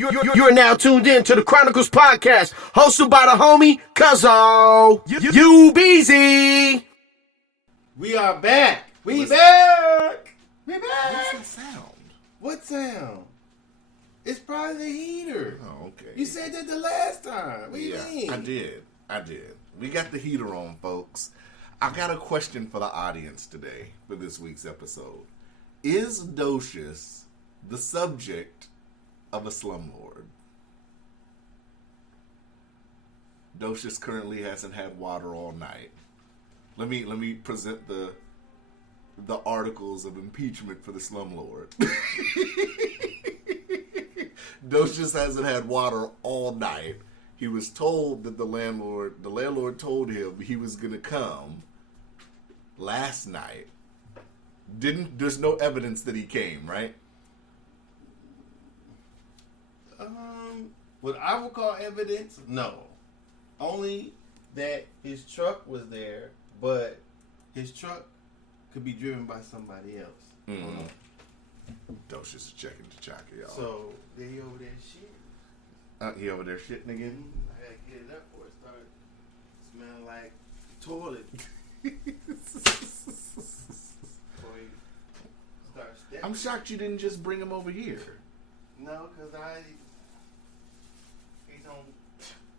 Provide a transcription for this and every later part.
You're now tuned in to the Chronicles Podcast, hosted by the homie Cuzzo. You Beezy. We are back. We back. What's that sound? What sound? It's probably the heater. Oh, okay. You said that the last time. What do you mean? I did. We got the heater on, folks. I got a question for the audience today for this week's episode. Is Docious the subject of a slumlord? Docious currently hasn't had water all night. Let me present the articles of impeachment for the slumlord. Docious hasn't had water all night. He was told that the landlord told him he was gonna come last night. There's no evidence that he came, right? What I would call evidence, no. Only that his truck was there, but his truck could be driven by somebody else. Mm-hmm. Docious is checking the chaka, y'all. So, he over there shit. He over there shitting again? I gotta get it up before it started smelling like toilet. Before he starts stepping. I'm shocked you didn't just bring him over here. No, because he's on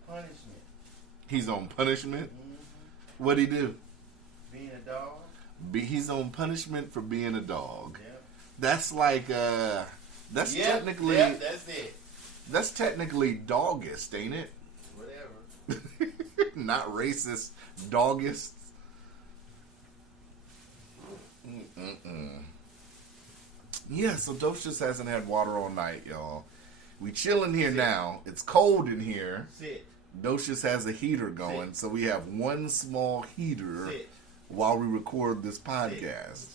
punishment. He's on punishment? Mm-hmm. What'd he do? Being a dog. He's on punishment for being a dog. Yep. That's like, technically... Yep, that's it. That's technically doggist, ain't it? Whatever. Not racist, doggist. Mm-mm-mm. Yeah, so Docious hasn't had water all night, y'all. We chilling here now. It's cold in here. Sit. Docious has a heater going, so we have one small heater while we record this podcast.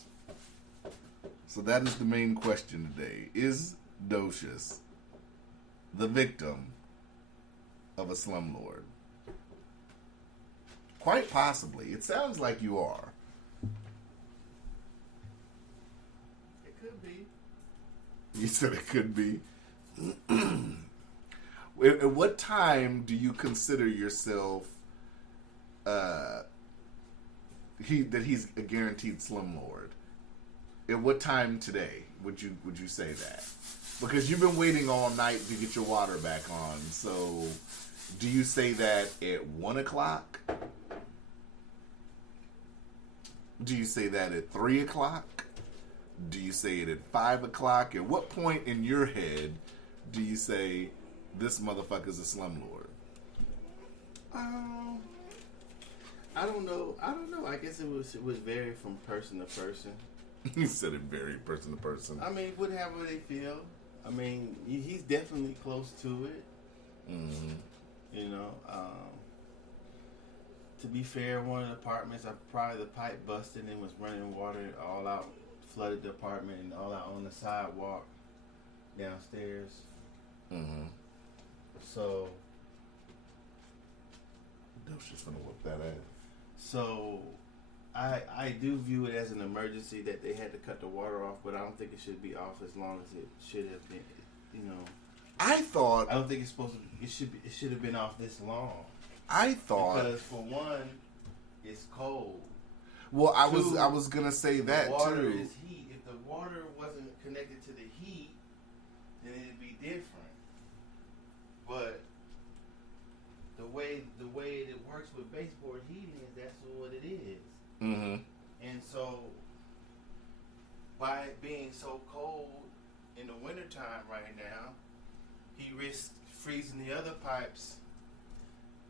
So that is the main question today. Is Docious the victim of a slumlord? Quite possibly. It sounds like you are. It could be. You said it could be. At what time do you consider yourself that he's a guaranteed slumlord? At what time today would you say that? Because you've been waiting all night to get your water back on. So, do you say that at 1 o'clock? Do you say that at 3 o'clock? Do you say it at 5 o'clock? At what point in your head do you say this motherfucker's a slumlord? I don't know. I guess it was vary from person to person. You said it varied person to person. I mean, whatever they feel. I mean, he's definitely close to it. Mm-hmm. You know, to be fair, one of the apartments, probably the pipe busted and was running water all out, flooded the apartment and all out on the sidewalk downstairs. Mm-hmm. So, Docious gonna whoop that ass. So, I do view it as an emergency that they had to cut the water off, but I don't think it should be off as long as it should have been. You know, I don't think it's supposed to. It should have been off this long. I thought because for one, it's cold. Well, I was gonna say that the water too. is heat. If the water wasn't connected to the heat, then it'd be different. But the way it works with baseboard heating is that's what it is. Mm-hmm. And so, by it being so cold in the wintertime right now, he risks freezing the other pipes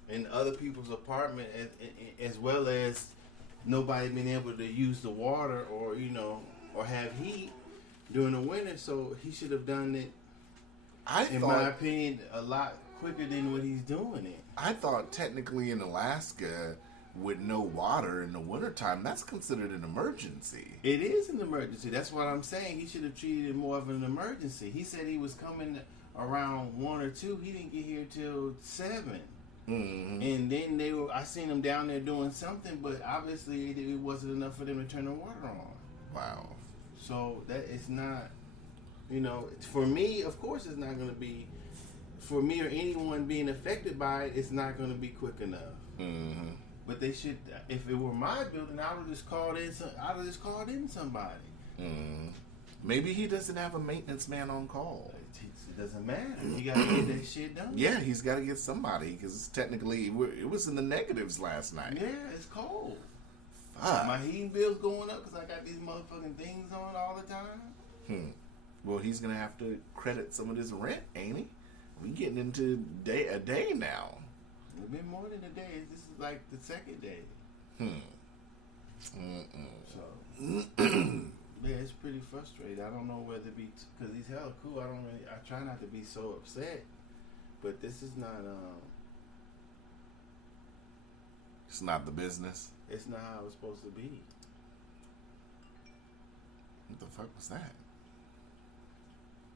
in other people's apartment, as well as nobody being able to use the water or have heat during the winter. So he should have done it, in my opinion, a lot quicker than what he's doing it. I thought technically in Alaska, with no water in the wintertime, that's considered an emergency. It is an emergency. That's what I'm saying. He should have treated it more of an emergency. He said he was coming around 1 or 2. He didn't get here till 7. Mm-hmm. And then I seen them down there doing something, but obviously it wasn't enough for them to turn the water on. Wow. So that it's not, for me, of course, it's not going to be for me or anyone being affected by it, it's not going to be quick enough. Mm-hmm. But they should. If it were my building, I would have just called in. I would have just called in somebody. Mm. Maybe he doesn't have a maintenance man on call. It doesn't matter. You got to get that shit done. Yeah, he's got to get somebody because technically it was in the negatives last night. Yeah, it's cold. Fuck. My heating bill's going up because I got these motherfucking things on all the time. Well, he's gonna have to credit some of this rent, ain't he? We getting into a day now. It's been more than a day. This is like the second day. So yeah, it's pretty frustrating. I don't know whether to be because he's hella cool. I try not to be so upset, but this is not. It's not the business. It's not how it's supposed to be. What the fuck was that?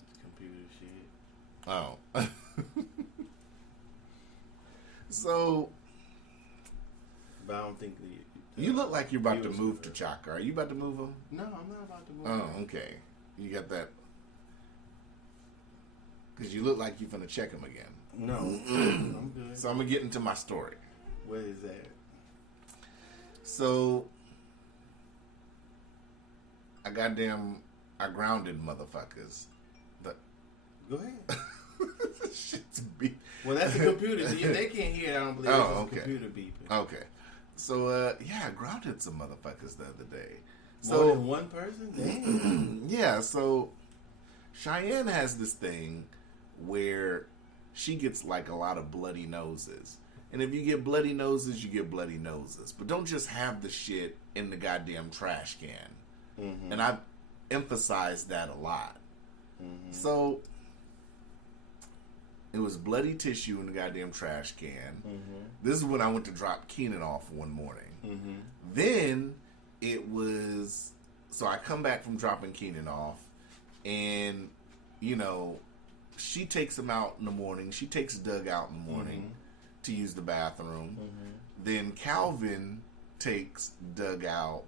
It's computer shit. Oh. So. But I don't think You look like you're about to move to Chaka. Are you about to move him? No, I'm not about to move. Oh, okay. You got that. Because you look like you're going to check him again. No, I'm good. So I'm going to get into my story. What is that? So, I grounded motherfuckers. But Go ahead. shit's beep. Well, that's a computer. They can't hear it. I don't believe it's a computer beeping. Okay. So, I grounded some motherfuckers the other day. More than one person? Damn. Yeah, so Cheyenne has this thing where she gets like a lot of bloody noses. And if you get bloody noses, you get bloody noses. But don't just have the shit in the goddamn trash can. Mm-hmm. And I've emphasized that a lot. Mm-hmm. So, it was bloody tissue in the goddamn trash can. Mm-hmm. This is when I went to drop Keenan off one morning. Mm-hmm. Then, it was... So, I come back from dropping Keenan off. And, you know, she takes him out in the morning. She takes Doug out in the morning. Mm-hmm. To use the bathroom. Mm-hmm. Then Calvin takes Doug out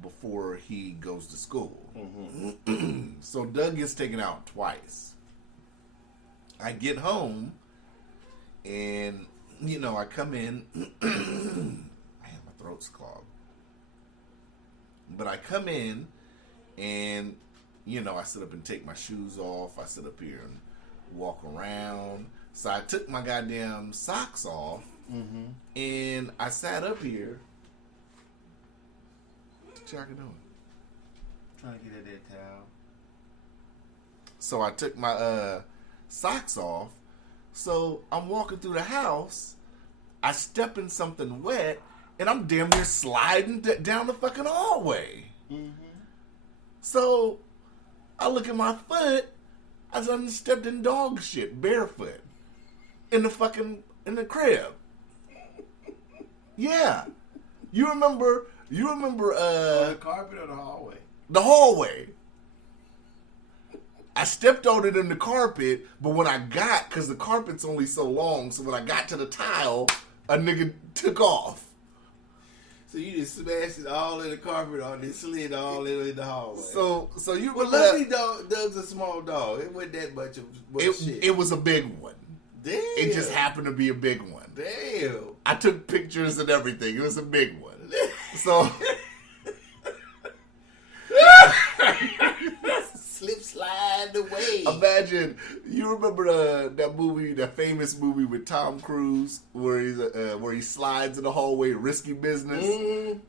before he goes to school. Mm-hmm. So Doug gets taken out twice. I get home and, you know, I come in. Man, my throat's clogged. But I come in and, you know, I sit up and take my shoes off. I sit up here and walk around. So I took my goddamn socks off, and I sat up here. What y'all doing? Trying to get at that towel. So I took my socks off. So I'm walking through the house. I step in something wet, and I'm damn near sliding down the fucking hallway. Mm-hmm. So I look at my foot. I done stepped in dog shit barefoot. In the crib. Yeah. You remember the carpet or the hallway? The hallway. I stepped on it in the carpet, but when I got, because the carpet's only so long, so when I got to the tile, a nigga took off. So you just smashed it all in the carpet or it slid all in the hallway. So you Well, luckily Doug's a small dog. It wasn't that much of shit. It was a big one. Damn. It just happened to be a big one. Damn. I took pictures and everything. It was a big one. So slip slide away. Imagine, you remember that movie, that famous movie with Tom Cruise where he slides in the hallway, Risky Business. Mm-hmm.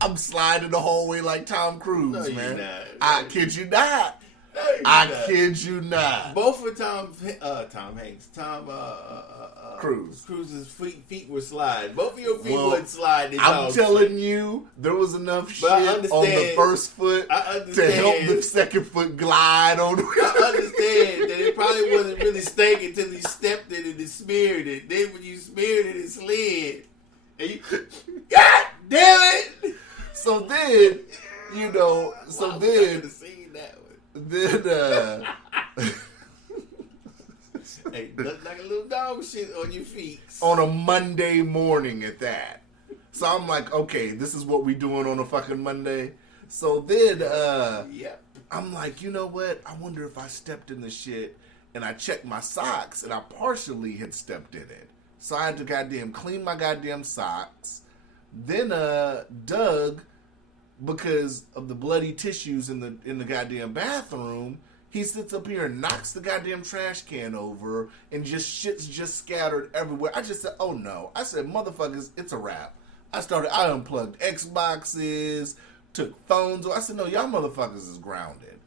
I'm sliding the hallway like Tom Cruise, no, man. You're not. I kid you not. No, kid you not. Both of Tom Hanks, Cruise's feet were sliding. Both of your feet wouldn't slide. I'm telling you, there was enough shit on the first foot to help the second foot glide on. I understand that it probably wasn't really stank until you stepped in it and smeared it. Then when you smeared it, it slid. And you, God damn it! So then, you know, then hey, look like a little dog shit on your feet. On a Monday morning at that. So I'm like, okay, this is what we doing on a fucking Monday. So then, yep. I'm like, you know what? I wonder if I stepped in the shit and I checked my socks, and I partially had stepped in it. So I had to goddamn clean my goddamn socks. Then Doug, because of the bloody tissues in the goddamn bathroom, he sits up here and knocks the goddamn trash can over, and shit's just scattered everywhere. I just said, oh no. I said, motherfuckers, it's a wrap. I unplugged Xboxes, took phones. I said, no, y'all motherfuckers is grounded.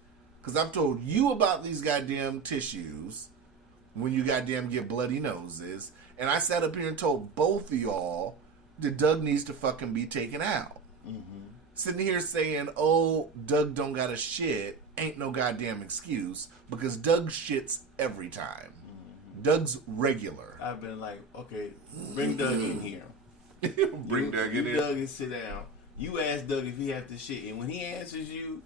Because I've told you about these goddamn tissues when you goddamn get bloody noses. And I sat up here and told both of y'all that Doug needs to fucking be taken out. Mm-hmm. Sitting here saying, oh, Doug don't got a shit, ain't no goddamn excuse. Because Doug shits every time. Mm-hmm. Doug's regular. I've been like, okay, bring Doug in here. Bring Doug in here. Doug and sit down. You ask Doug if he has to shit. And when he answers you,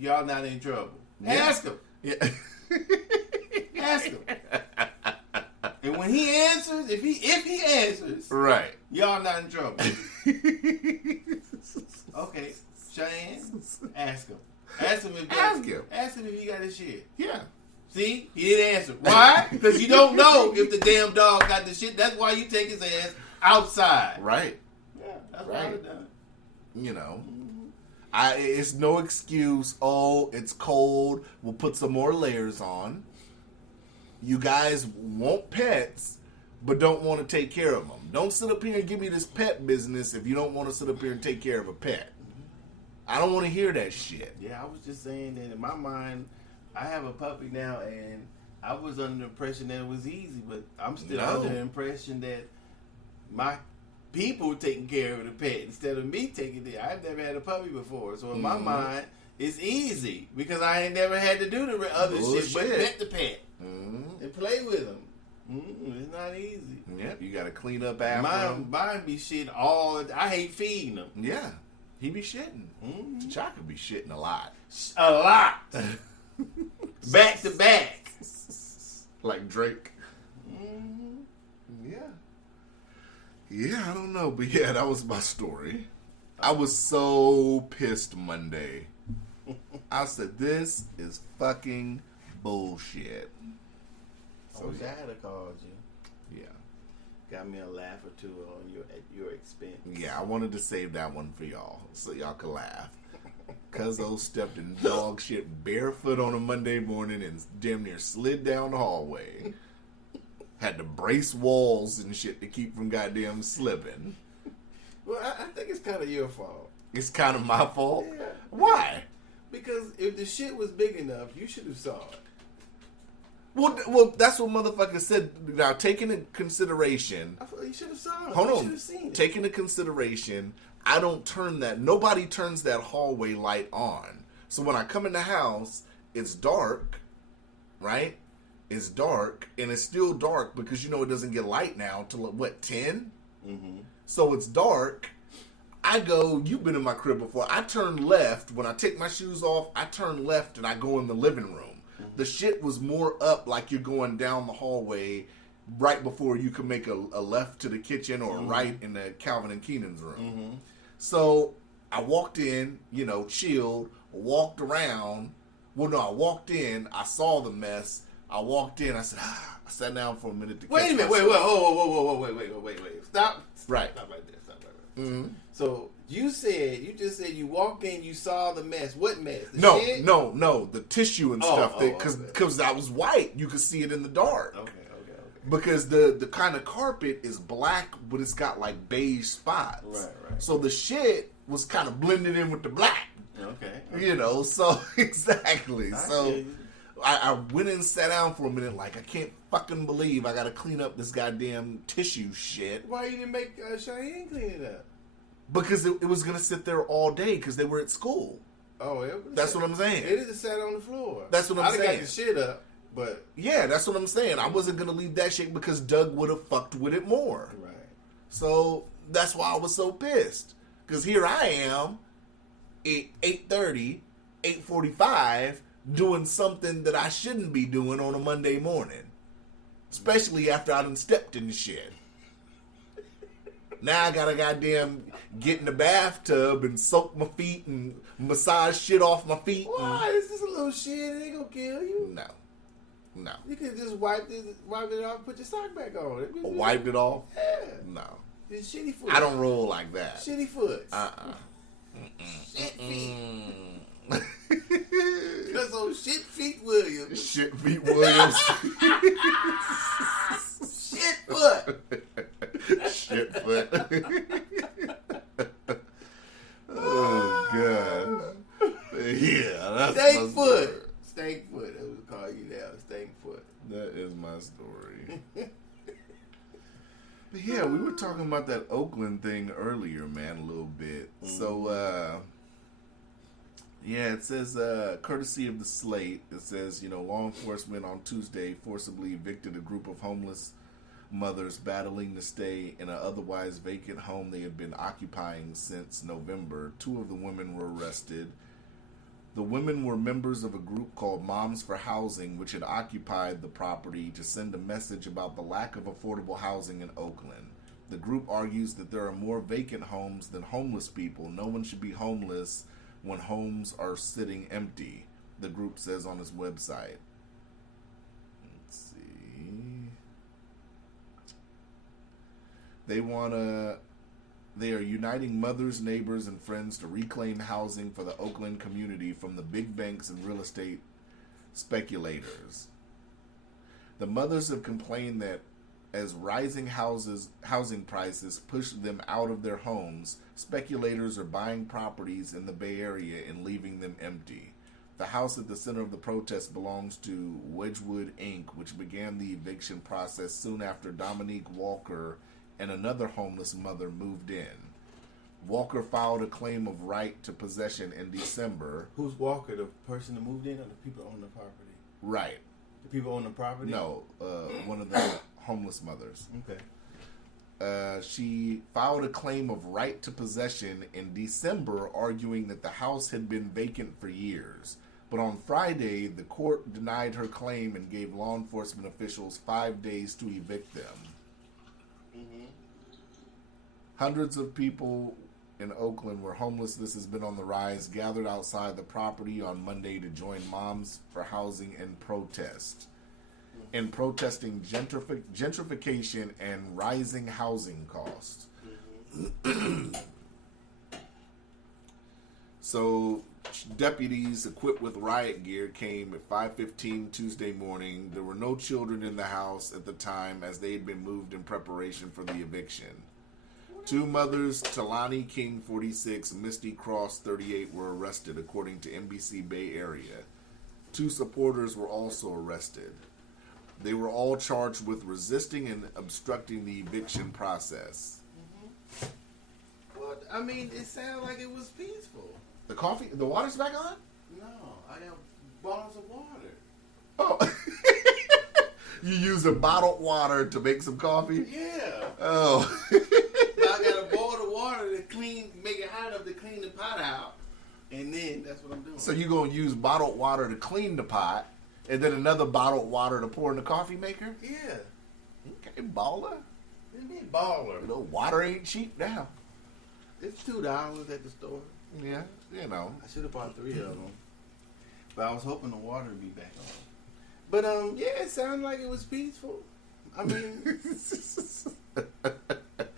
y'all not in trouble. Yeah. Ask him. Yeah. Ask him. And when he answers, if he answers, right, y'all not in trouble. Okay, Cheyenne, ask him. Ask him if he got his shit. Yeah. See, he didn't answer. Why? Because you don't know if the damn dog got the shit. That's why you take his ass outside. Right. Yeah, that's right. What I would done. You know. It's no excuse. Oh, it's cold. We'll put some more layers on. You guys want pets, but don't want to take care of them. Don't sit up here and give me this pet business if you don't want to sit up here and take care of a pet. I don't want to hear that shit. Yeah, I was just saying that in my mind, I have a puppy now, and I was under the impression that it was easy, but I'm still under the impression that my people taking care of the pet instead of me taking it. I've never had a puppy before, so in my mind, it's easy because I ain't never had to do the other shit but pet the pet and play with them. It's not easy. Yeah, you got to clean up after him. Mine be shitting all. I hate feeding them. Yeah, he be shitting. T'Chaka be shitting a lot. A lot. Back to back. Like Drake. Yeah. Yeah, I don't know. But yeah, that was my story. I was so pissed Monday. I said, this is fucking bullshit. So, I wish I had called you. Yeah. Got me a laugh or two at your expense. Yeah, I wanted to save that one for y'all so y'all could laugh. Cuzzo stepped in dog shit barefoot on a Monday morning and damn near slid down the hallway. Had to brace walls and shit to keep from goddamn slipping. Well, I think it's kind of your fault. It's kind of my fault? Yeah. Why? Because if the shit was big enough, you should have saw it. Well, that's what motherfuckers said. Now, taking into consideration... I thought you should have saw it. Hold on. You should have seen it. Taking into consideration, I don't turn that... Nobody turns that hallway light on. So when I come in the house, it's dark, right? It's dark, and it's still dark because you know it doesn't get light now until, what, 10? Mm-hmm. So it's dark. I go... You've been in my crib before. I turn left. When I take my shoes off, I turn left and I go in the living room. The shit was more up like you're going down the hallway right before you can make a left to the kitchen or right in the Calvin and Keenan's room. Mm-hmm. So I walked in, chilled, walked around. Well, no, I walked in. I saw the mess. I walked in. I said, I sat down for a minute to catch Wait a minute. myself. Wait. Stop. Right. Stop right there. Mm-hmm. So you just said you walked in, you saw the mess. What mess? The shit? No. The tissue and stuff. Because I was white, you could see it in the dark. Okay. Because the kind of carpet is black, but it's got like beige spots. Right. So the shit was kind of blended in with the black. Okay. So exactly. I went and sat down for a minute like, I can't fucking believe I got to clean up this goddamn tissue shit. Why you didn't make Cheyenne clean it up? Because it was going to sit there all day because they were at school. Oh, that's what I'm saying. It just sat on the floor. That's what I'm saying. I got the shit up, but... Yeah, that's what I'm saying. I wasn't going to leave that shit because Doug would have fucked with it more. Right. So that's why I was so pissed. Because here I am at 8:30, 8:45, doing something that I shouldn't be doing on a Monday morning. Especially after I done stepped in the shit. Now I gotta goddamn get in the bathtub and soak my feet and massage shit off my feet. Why? It's just a little shit. It ain't gonna kill you. No. No. You could just wipe it off, put your sock back on. Wiped it off? Yeah. No. It's shitty foot. I don't roll like that. Shitty foot. Shit feet. Because those shit feet Williams. Shit feet Williams. Shit foot. Shit foot. Oh, God. Yeah, that's Stank my foot. story. Stank foot. That's what we call you now. Stank foot. That is my story. But yeah, we were talking about that Oakland thing earlier, man, a little bit. So, yeah, it says, courtesy of the Slate, it says, law enforcement on Tuesday forcibly evicted a group of homeless mothers battling to stay in an otherwise vacant home they had been occupying since November. 2 of the women were arrested. The women were members of a group called Moms for Housing, which had occupied the property to send a message about the lack of affordable housing in Oakland. The group argues that there are more vacant homes than homeless people. No one should be homeless when homes are sitting empty, the group says on its website. Let's see. They are uniting mothers, neighbors, and friends to reclaim housing for the Oakland community from the big banks and real estate speculators. The mothers have complained that as rising housing prices push them out of their homes, speculators are buying properties in the Bay Area and leaving them empty. The house at the center of the protest belongs to Wedgwood Inc., which began the eviction process soon after Dominique Walker and another homeless mother moved in. Walker filed a claim of right to possession in December. Who's Walker? The person that moved in or the people own the property? Right. The people own the property? No, one of the homeless mothers. Okay. She filed a claim of right to possession in December, arguing that the house had been vacant for years. But on Friday, the court denied her claim and gave law enforcement officials 5 days to evict them. Hundreds of people in Oakland where homelessness has been on the rise gathered outside the property on Monday to join Moms for Housing in protest. In protesting gentrification and rising housing costs. So, deputies equipped with riot gear came at 5:15 Tuesday morning. There were no children in the house at the time as they had been moved in preparation for the eviction. 2 mothers, Talani King, 46, Misty Cross, 38, were arrested, according to NBC Bay Area. 2 supporters were also arrested. They were all charged with resisting and obstructing the eviction process. Well, I mean, it sounded like it was peaceful. The water's back on? No, I have bottles of water. Oh. You use a bottled water to make some coffee? Yeah. Oh. I got a bowl of water to make it hot enough to clean the pot out. And then that's what I'm doing. So you're going to use bottled water to clean the pot, and then another bottled water to pour in the coffee maker? Yeah. Okay, baller. What do you mean baller? Water ain't cheap now. It's $2 at the store. Yeah, I should have bought 3 of them. But I was hoping the water would be back on. But, yeah, it sounded like it was peaceful. I mean...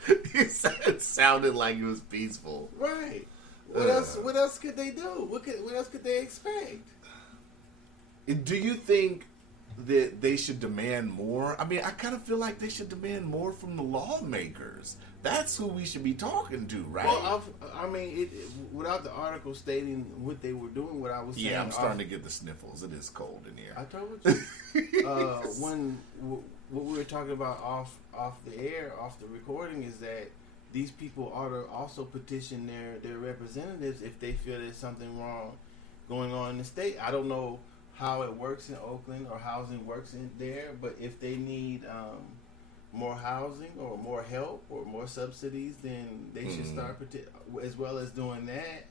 It sounded like it was peaceful. Right. What else could they do? What else could they expect? Do you think that they should demand more? I mean, I kind of feel like they should demand more from the lawmakers. That's who we should be talking to, right? Well, I mean, without the article stating what they were doing, what I was saying. Yeah, I'm starting to get the sniffles. It is cold in here. I told you. What we were talking about off the air, off the recording, is that these people ought to also petition their representatives if they feel there's something wrong going on in the state. I don't know how it works in Oakland or housing works in there, but if they need more housing or more help or more subsidies, then they should start as well as doing that.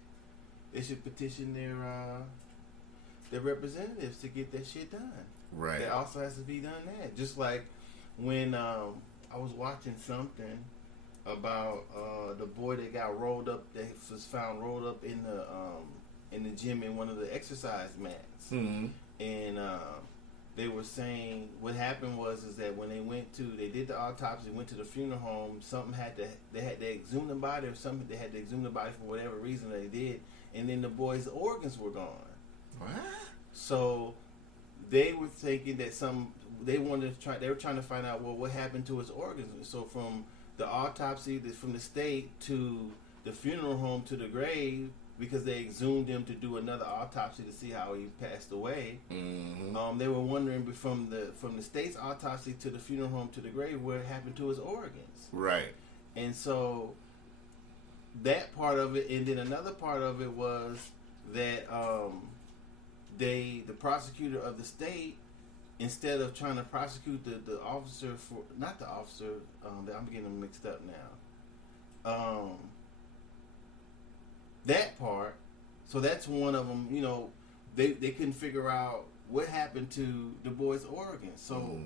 They should petition their representatives to get that shit done. Right. It also has to be done that. Just like when I was watching something about the boy that got rolled up, that was found rolled up in the gym in one of the exercise mats, and they were saying what happened was that when they did the autopsy, went to the funeral home, they exhumed the body or something. They had to exhume the body for whatever reason they did, and then the boy's organs were gone. What? So they were thinking that they were trying to find out what happened to his organs. So from the autopsy, from the state to the funeral home to the grave, because they exhumed him to do another autopsy to see how he passed away. Mm-hmm. They were wondering from the state's autopsy to the funeral home to the grave what happened to his organs. Right. And so that part of it, and then another part of it was that the prosecutor of the state, instead of trying to prosecute the officer for, not the officer, I'm getting them mixed up now. That part, so that's one of them. You know, they couldn't figure out what happened to the boy's organs. So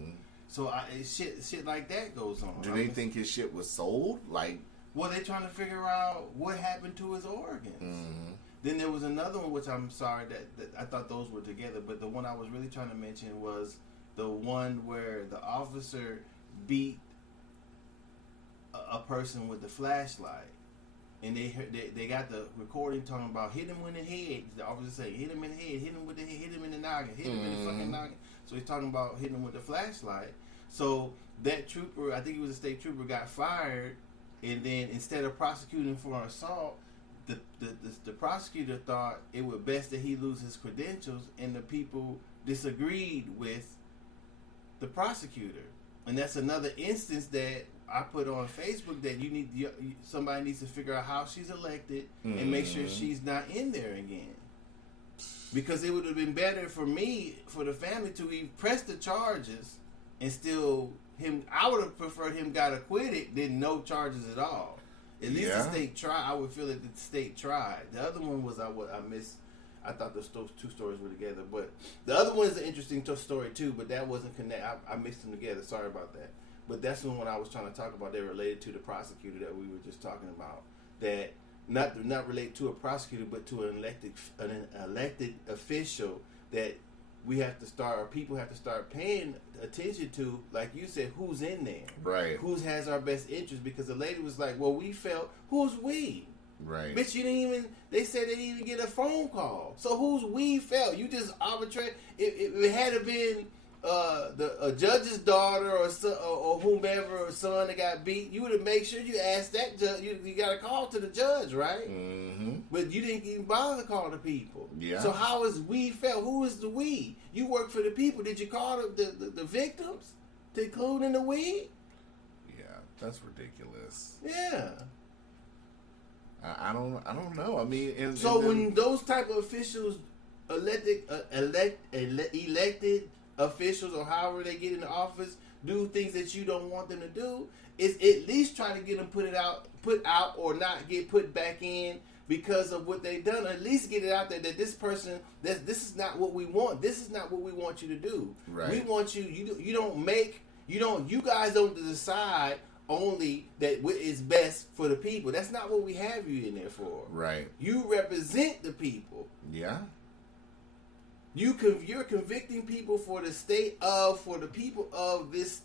shit like that goes on. Do they think his shit was sold? Like, well, they trying to figure out what happened to his organs. Mm-hmm. Then there was another one, which I'm sorry that I thought those were together, but the one I was really trying to mention was the one where the officer beat a person with the flashlight. And they got the recording talking about hit him in the head. The officer say hit him in the head, hit him with the head, hit him in the noggin, hit him in the fucking noggin. So he's talking about hitting him with the flashlight. So that trooper, I think he was a state trooper, got fired. And then instead of prosecuting for assault, the prosecutor thought it would best that he lose his credentials, and the people disagreed with the prosecutor. And that's another instance that I put on Facebook that somebody needs to figure out how she's elected and make sure she's not in there again. Because it would have been better for the family to even press the charges and still I would have preferred him got acquitted than no charges at all. At least the state tried. I would feel that the state tried. The other one was I missed. I thought those two stories were together, but the other one is an interesting story too. But that wasn't connected. I mixed them together. Sorry about that. But that's the one I was trying to talk about. They're related to the prosecutor that we were just talking about. That not related to a prosecutor, but to an elected official that we have to start, or people have to start paying attention to. Like you said, who's in there? Right. Who has our best interest? Because the lady was like, "Well, we felt who's we." Right. Bitch, they said they didn't even get a phone call. So who's we felt? You just arbitrate. It had to been a judge's daughter or son, or whomever, or son that got beat. You would have made sure you asked that judge. You got a call to the judge, right? Mm-hmm. But you didn't even bother to call the people. Yeah. So how is we felt? Who is the we? You work for the people. Did you call the victims to include in the we? Yeah, that's ridiculous. Yeah. I don't know. I mean, when those type of officials, elected officials, or however they get into office, do things that you don't want them to do, is at least try to get them put out, or not get put back in because of what they've done. At least get it out there that this person, that this is not what we want. This is not what we want you to do. Right. We want you. You guys don't decide only that what is best for the people. That's not what we have you in there for. Right. You represent the people. Yeah. You're convicting people for the people of this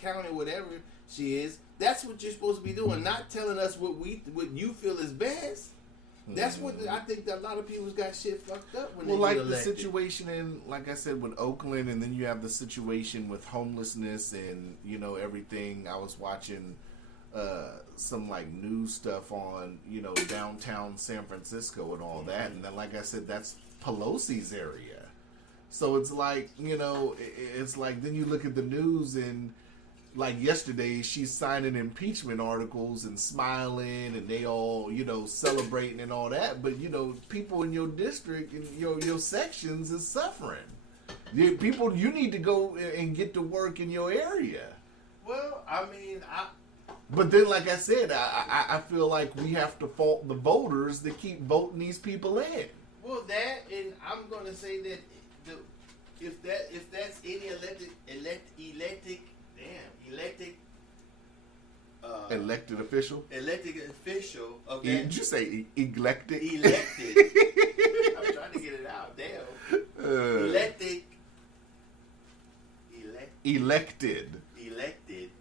county, whatever she is. That's what you're supposed to be doing, not telling us what you feel is best. That's what I think that a lot of people's got shit fucked up when they get elected. The situation in, like I said, with Oakland, and then you have the situation with homelessness and everything. I was watching some like news stuff on downtown San Francisco and all that, and then like I said, that's Pelosi's area. So it's like then you look at the news, and like yesterday she's signing impeachment articles and smiling, and they all celebrating and all that, but people in your district and your sections is suffering. People, you need to go and get to work in your area. Well, I mean, but then, like I said, I feel like we have to fault the voters that keep voting these people in. Well, that, and I'm going to say that if that's any elected official. Elected official of that. Did you say elected? Elected. I'm trying to get it out. Damn. Elected elected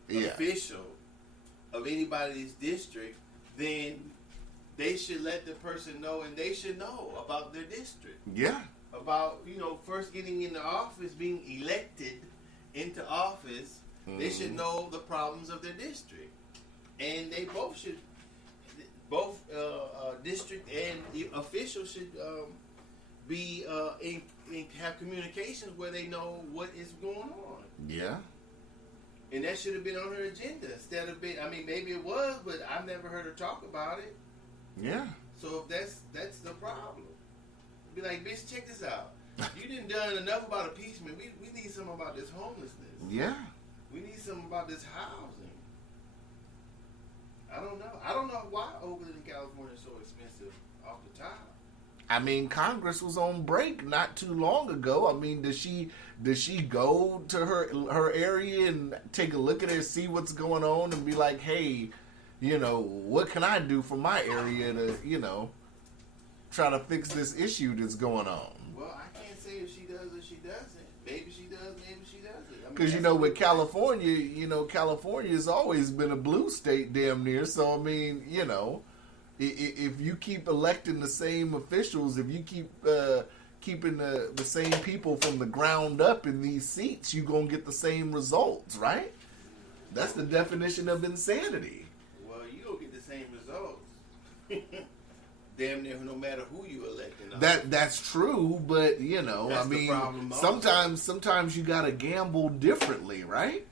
Yeah. official of anybody's district, then they should let the person know, and they should know about their district. Yeah. About, first getting into office, being elected into office, they should know the problems of their district. And they both should, district and officials should be have communications where they know what is going on. Yeah. And that should have been on her agenda instead of being. I mean, maybe it was, but I've never heard her talk about it. Yeah. So if that's the problem. Be like, bitch, check this out. You didn't done enough about appeasement. We need something about this homelessness. Yeah. We need something about this housing. I don't know. I don't know why Oakland and California is so expensive off the top. I mean, Congress was on break not too long ago. I mean, does she go to her area and take a look at it, see what's going on, and be like, hey, what can I do for my area to, try to fix this issue that's going on? Well, I can't say if she does or she doesn't. Maybe she does, maybe she doesn't. Because, with California, California's always been a blue state damn near. So, I mean, if you keep electing the same officials, if you keep keeping the same people from the ground up in these seats, you're going to get the same results, right? That's the definition of insanity. Well, you don't get the same results. Damn near no matter who you elect. That's true, but I mean, sometimes you gotta gamble differently, right?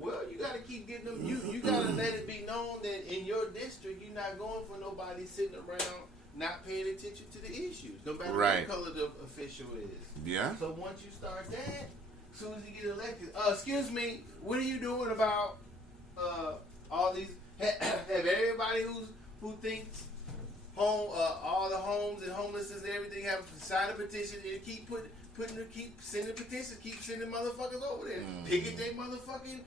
Well, you gotta keep getting them. You gotta let it be known that in your district, you're not going for nobody sitting around not paying attention to the issues, no matter what color the official is. Yeah. So once you start that, as soon as you get elected, excuse me, what are you doing about all these? Have everybody who thinks all the homes and homelessness and everything have to sign a petition and keep sending petitions, keep sending motherfuckers over there, picket their motherfucking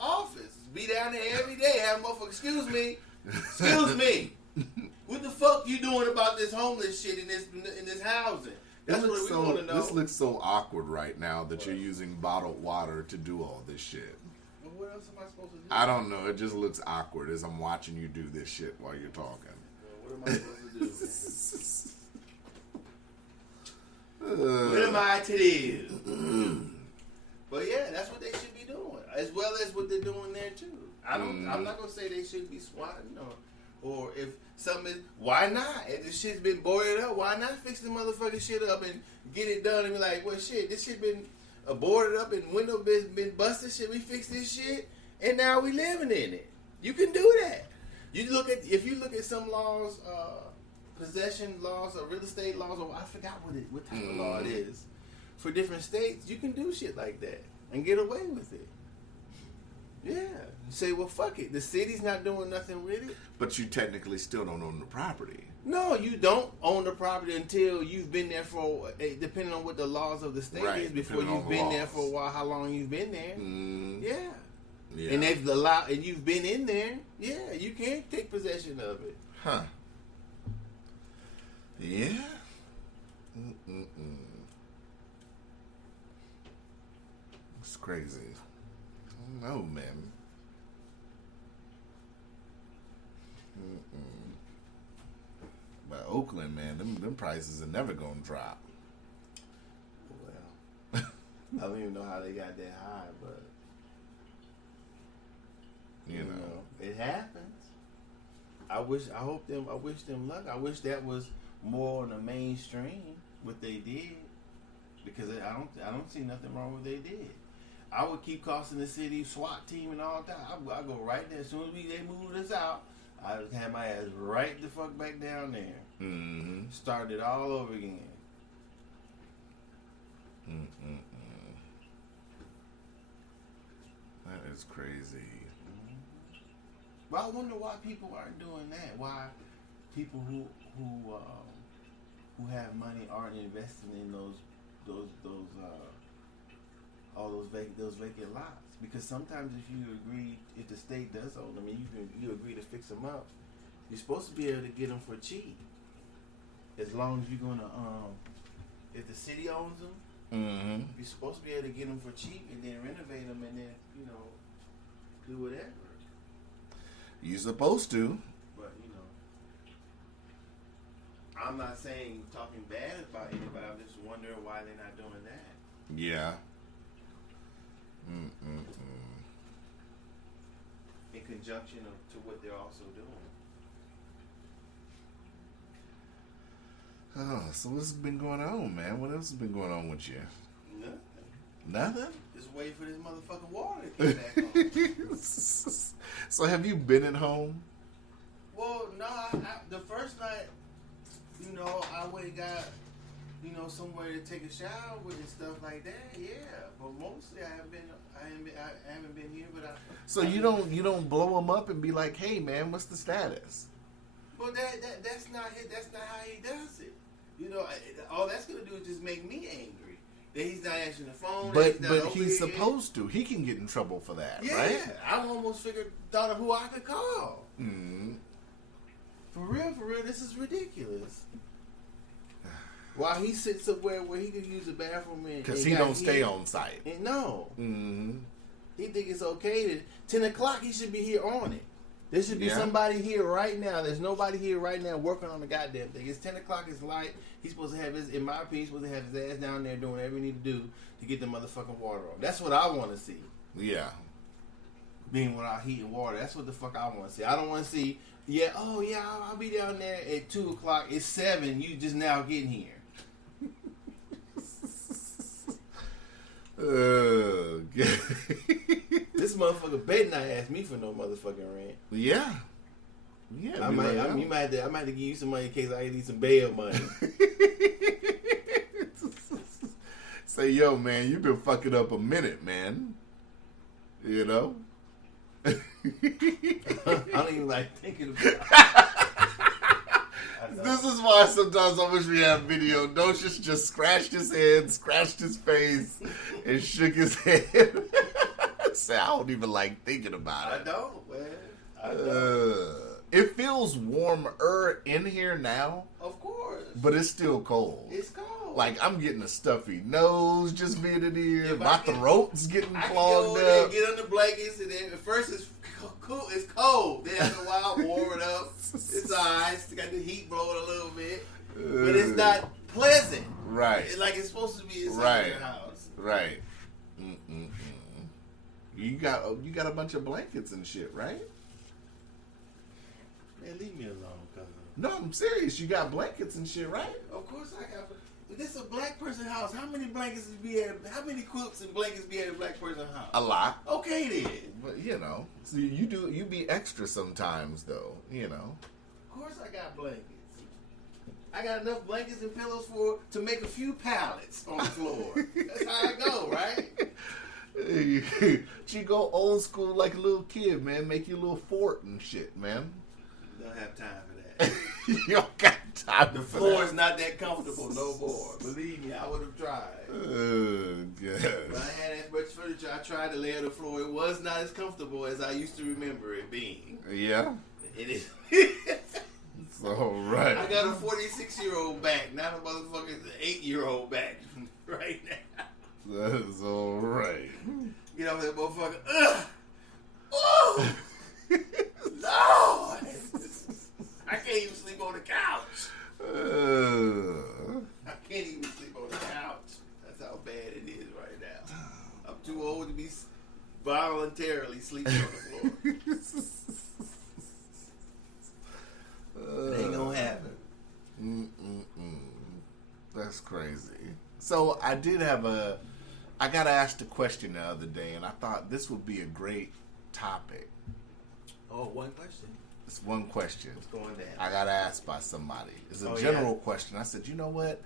office, be down there every day, have motherfuckers. Excuse me, what the fuck you doing about this homeless shit in this housing? That's what we want to know. This looks so awkward right now that you're using bottled water to do all this shit. Well, what else am I supposed to do? I don't know. It just looks awkward as I'm watching you do this shit while you're talking. Well, what am I supposed to do? What am I to do? But yeah, that's what they should be doing, as well as what they're doing there too. I'm not gonna say they should be swatting or if something is, why not? If this shit's been boarded up, why not fix the motherfucking shit up and get it done and be like, well, shit, this shit been boarded up and window been busted. Shit, we fix this shit and now we living in it. You can do that. If you look at some laws, possession laws or real estate laws, or I forgot what type of law it is for different states, you can do shit like that and get away with it. Yeah. Say, well, fuck it. The city's not doing nothing with it. But you technically still don't own the property. No, you don't own the property until you've been there for, depending on what the laws of the state is, before you've been there for a while, how long you've been there. Yeah. And they've allowed, and you've been in there. Yeah, you can't take possession of it. Huh. Yeah. It's crazy. I don't know, man. But Oakland, man, them prices are never gonna drop. Well, I don't even know how they got that high, but you know, it happens. I wish them luck. I wish that was more on the mainstream what they did, because I don't see nothing wrong with what they did. I would keep costing the city SWAT team and all that. I go right there as soon as they move us out. I just have my ass right the fuck back down there. Mm-hmm. Start it all over again. That is crazy. But I wonder why people aren't doing that. Why people who have money aren't investing in those vacant lots. Because sometimes if the state does own them, and you agree to fix them up, you're supposed to be able to get them for cheap. As long as you're gonna, if the city owns them, Mm-hmm. You're supposed to be able to get them for cheap and then renovate them and then, do whatever. You're supposed to. But, I'm not talking bad about anybody. I'm just wondering why they're not doing that. Yeah. In conjunction to what they're also doing. Oh, so what's been going on, man? What else has been going on with you? Nothing? Just waiting for this motherfucking water to get back on. So have you been at home? Well, no, the first night, I went and got, somewhere to take a shower with and stuff like that. Yeah, but mostly I haven't been here. But so you don't blow him up and be like, hey man, what's the status? Well, that's not it. That's not how he does it. All that's gonna do is just make me angry. That he's not answering the phone. But he's supposed to. He can get in trouble for that, right? Yeah, I almost thought of who I could call. Mm-hmm. For real, this is ridiculous. While he sits somewhere where he could use the bathroom because he don't stay on site. No. Mm-hmm. He think it's okay to 10 o'clock. He should be here on it. There should be somebody here right now. There's nobody here right now working on the goddamn thing. It's 10 o'clock. It's light. He's supposed to have his, in my opinion, he's supposed to have his ass down there doing whatever he need to do to get the motherfucking water off. That's what I want to see. Yeah. Being without heat and water. That's what the fuck I want to see. I don't want to see, I'll be down there at 2 o'clock. It's 7. You just now getting here. This motherfucker better not ask me for no motherfucking rent. Yeah. I might have to give you some money in case I need some bail money. Say, yo, man, you've been fucking up a minute, man. I don't even like thinking about it. This is why sometimes I wish we had video. Docious just scratched his head, scratched his face, and shook his head. Say, I don't even like thinking about it. I don't, man. I don't. It feels warmer in here now. Of course. But it's still cold. It's cold. Like, I'm getting a stuffy nose just being in here. My throat's getting clogged up. Up. Get under blankets, and then at first it's cool. It's cold. Then after a while, warm it up. It's alright. It's got the heat blowing a little bit, but it's not pleasant. Right. Like it's supposed to be inside your house. Right. Mm-mm-mm. You got a bunch of blankets and shit, right? Man, leave me alone, cousin. No, I'm serious. You got blankets and shit, right? Of course I got. This is a black person house. How many blankets be at? How many quilts and blankets be at a black person house? A lot. Okay then. But so you be extra sometimes though. Of course I got blankets. I got enough blankets and pillows to make a few pallets on the floor. That's how I go, right? You go old school like a little kid, man. Make your little fort and shit, man. Don't have time for that. You don't got time the for floor that. is not that comfortable no more. Believe me, I would have tried. Oh, God. When I had that much furniture, I tried to lay on the floor. It was not as comfortable as I used to remember it being. Yeah? It is. It's all right. I got a 46-year-old back, not a motherfucking 8-year-old back right now. That is all right. Get off that motherfucker. Ugh! Oh! Lord! I can't even sleep on the couch. I can't even sleep on the couch. That's how bad it is right now. I'm too old to be voluntarily sleeping on the floor. It ain't gonna happen. That's crazy. So I got asked a question the other day, and I thought this would be a great topic. Oh, one question? It's one question. What's going down? I got asked by somebody. It's a general question. I said, you know what?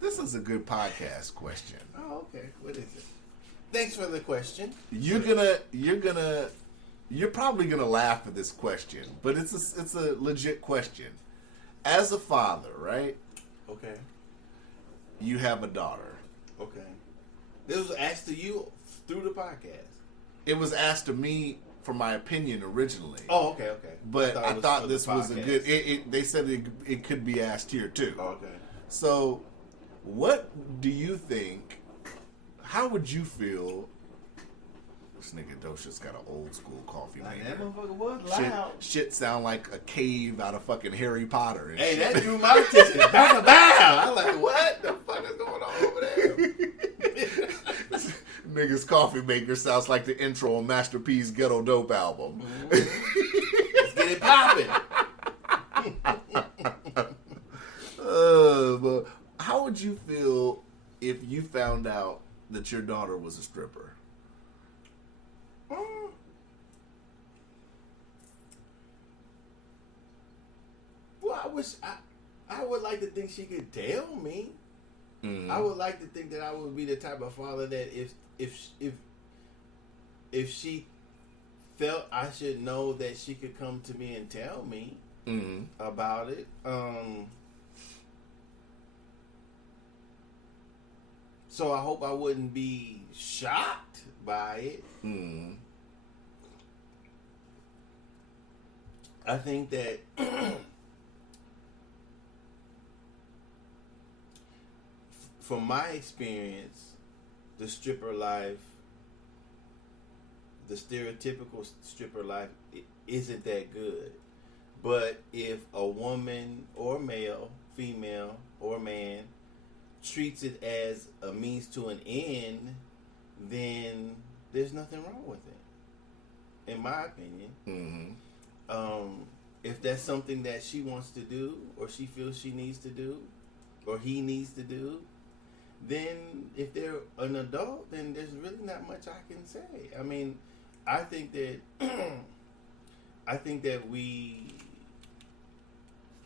This is a good podcast question. Oh, okay. What is it? Thanks for the question. You're probably gonna laugh at this question, but it's a legit question. As a father, right? Okay. You have a daughter. Okay. This was asked to you through the podcast. It was asked to me for my opinion originally. Oh, okay. But I thought this was a good. They said it could be asked here too. Okay. So, what do you think how would you feel? This nigga Dosha's got an old school coffee Like, maker. that motherfucker was loud. Shit sound like a cave out of fucking Harry Potter. And Hey, shit. that drew my attention. Bow, bow. I'm like, what the fuck is going on over there? Nigga's coffee maker sounds like the intro on Master P's Ghetto Dope album. Let's get it popping. But how would you feel if you found out that your daughter was a stripper? Well, I would like to think she could tell me. Mm-hmm. I would like to think that I would be the type of father that if she felt I should know, that she could come to me and tell me about it. So I hope I wouldn't be shocked by it. Mm-hmm. I think that from my experience, the stripper life, the stereotypical stripper life, isn't that good. But if a woman or male, female or man treats it as a means to an end, then there's nothing wrong with it, in my opinion. Mm-hmm. If that's something that she wants to do, or she feels she needs to do, or he needs to do, then if they're an adult, then there's really not much I can say. I mean, I think that we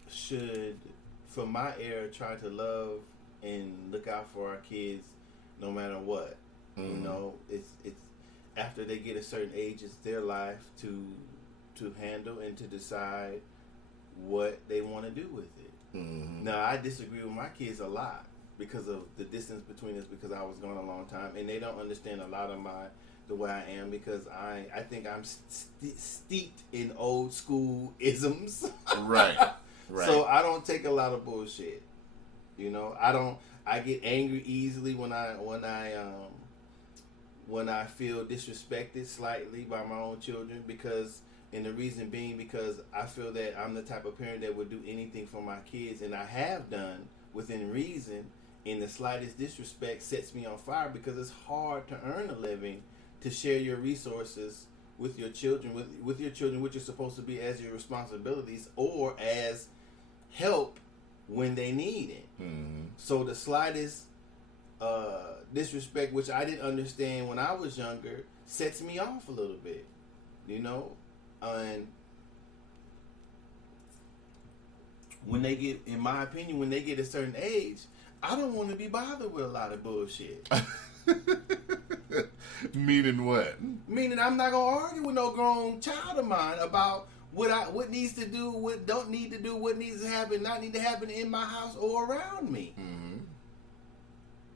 should, from my era, try to love and look out for our kids no matter what. Mm-hmm. You know, it's after they get a certain age, it's their life to handle and to decide what they want to do with it. Mm-hmm. Now, I disagree with my kids a lot because of the distance between us, because I was gone a long time, and they don't understand a lot of the way I am, because I think I'm steeped in old school isms. Right. Right. So I don't take a lot of bullshit. You know, I get angry easily when I feel disrespected slightly by my own children, and the reason being because I feel that I'm the type of parent that would do anything for my kids, and I have done within reason, and the slightest disrespect sets me on fire, because it's hard to earn a living to share your resources with your children, with your children, which are supposed to be as your responsibilities or as help when they need it. Mm-hmm. So the slightest disrespect, which I didn't understand when I was younger, sets me off a little bit, you know. And when they get, in my opinion, when they get a certain age, I don't want to be bothered with a lot of bullshit. Meaning what? Meaning I'm not gonna argue with no grown child of mine about what needs to do, what don't need to do, what needs to happen, not need to happen in my house or around me. Mm-hmm.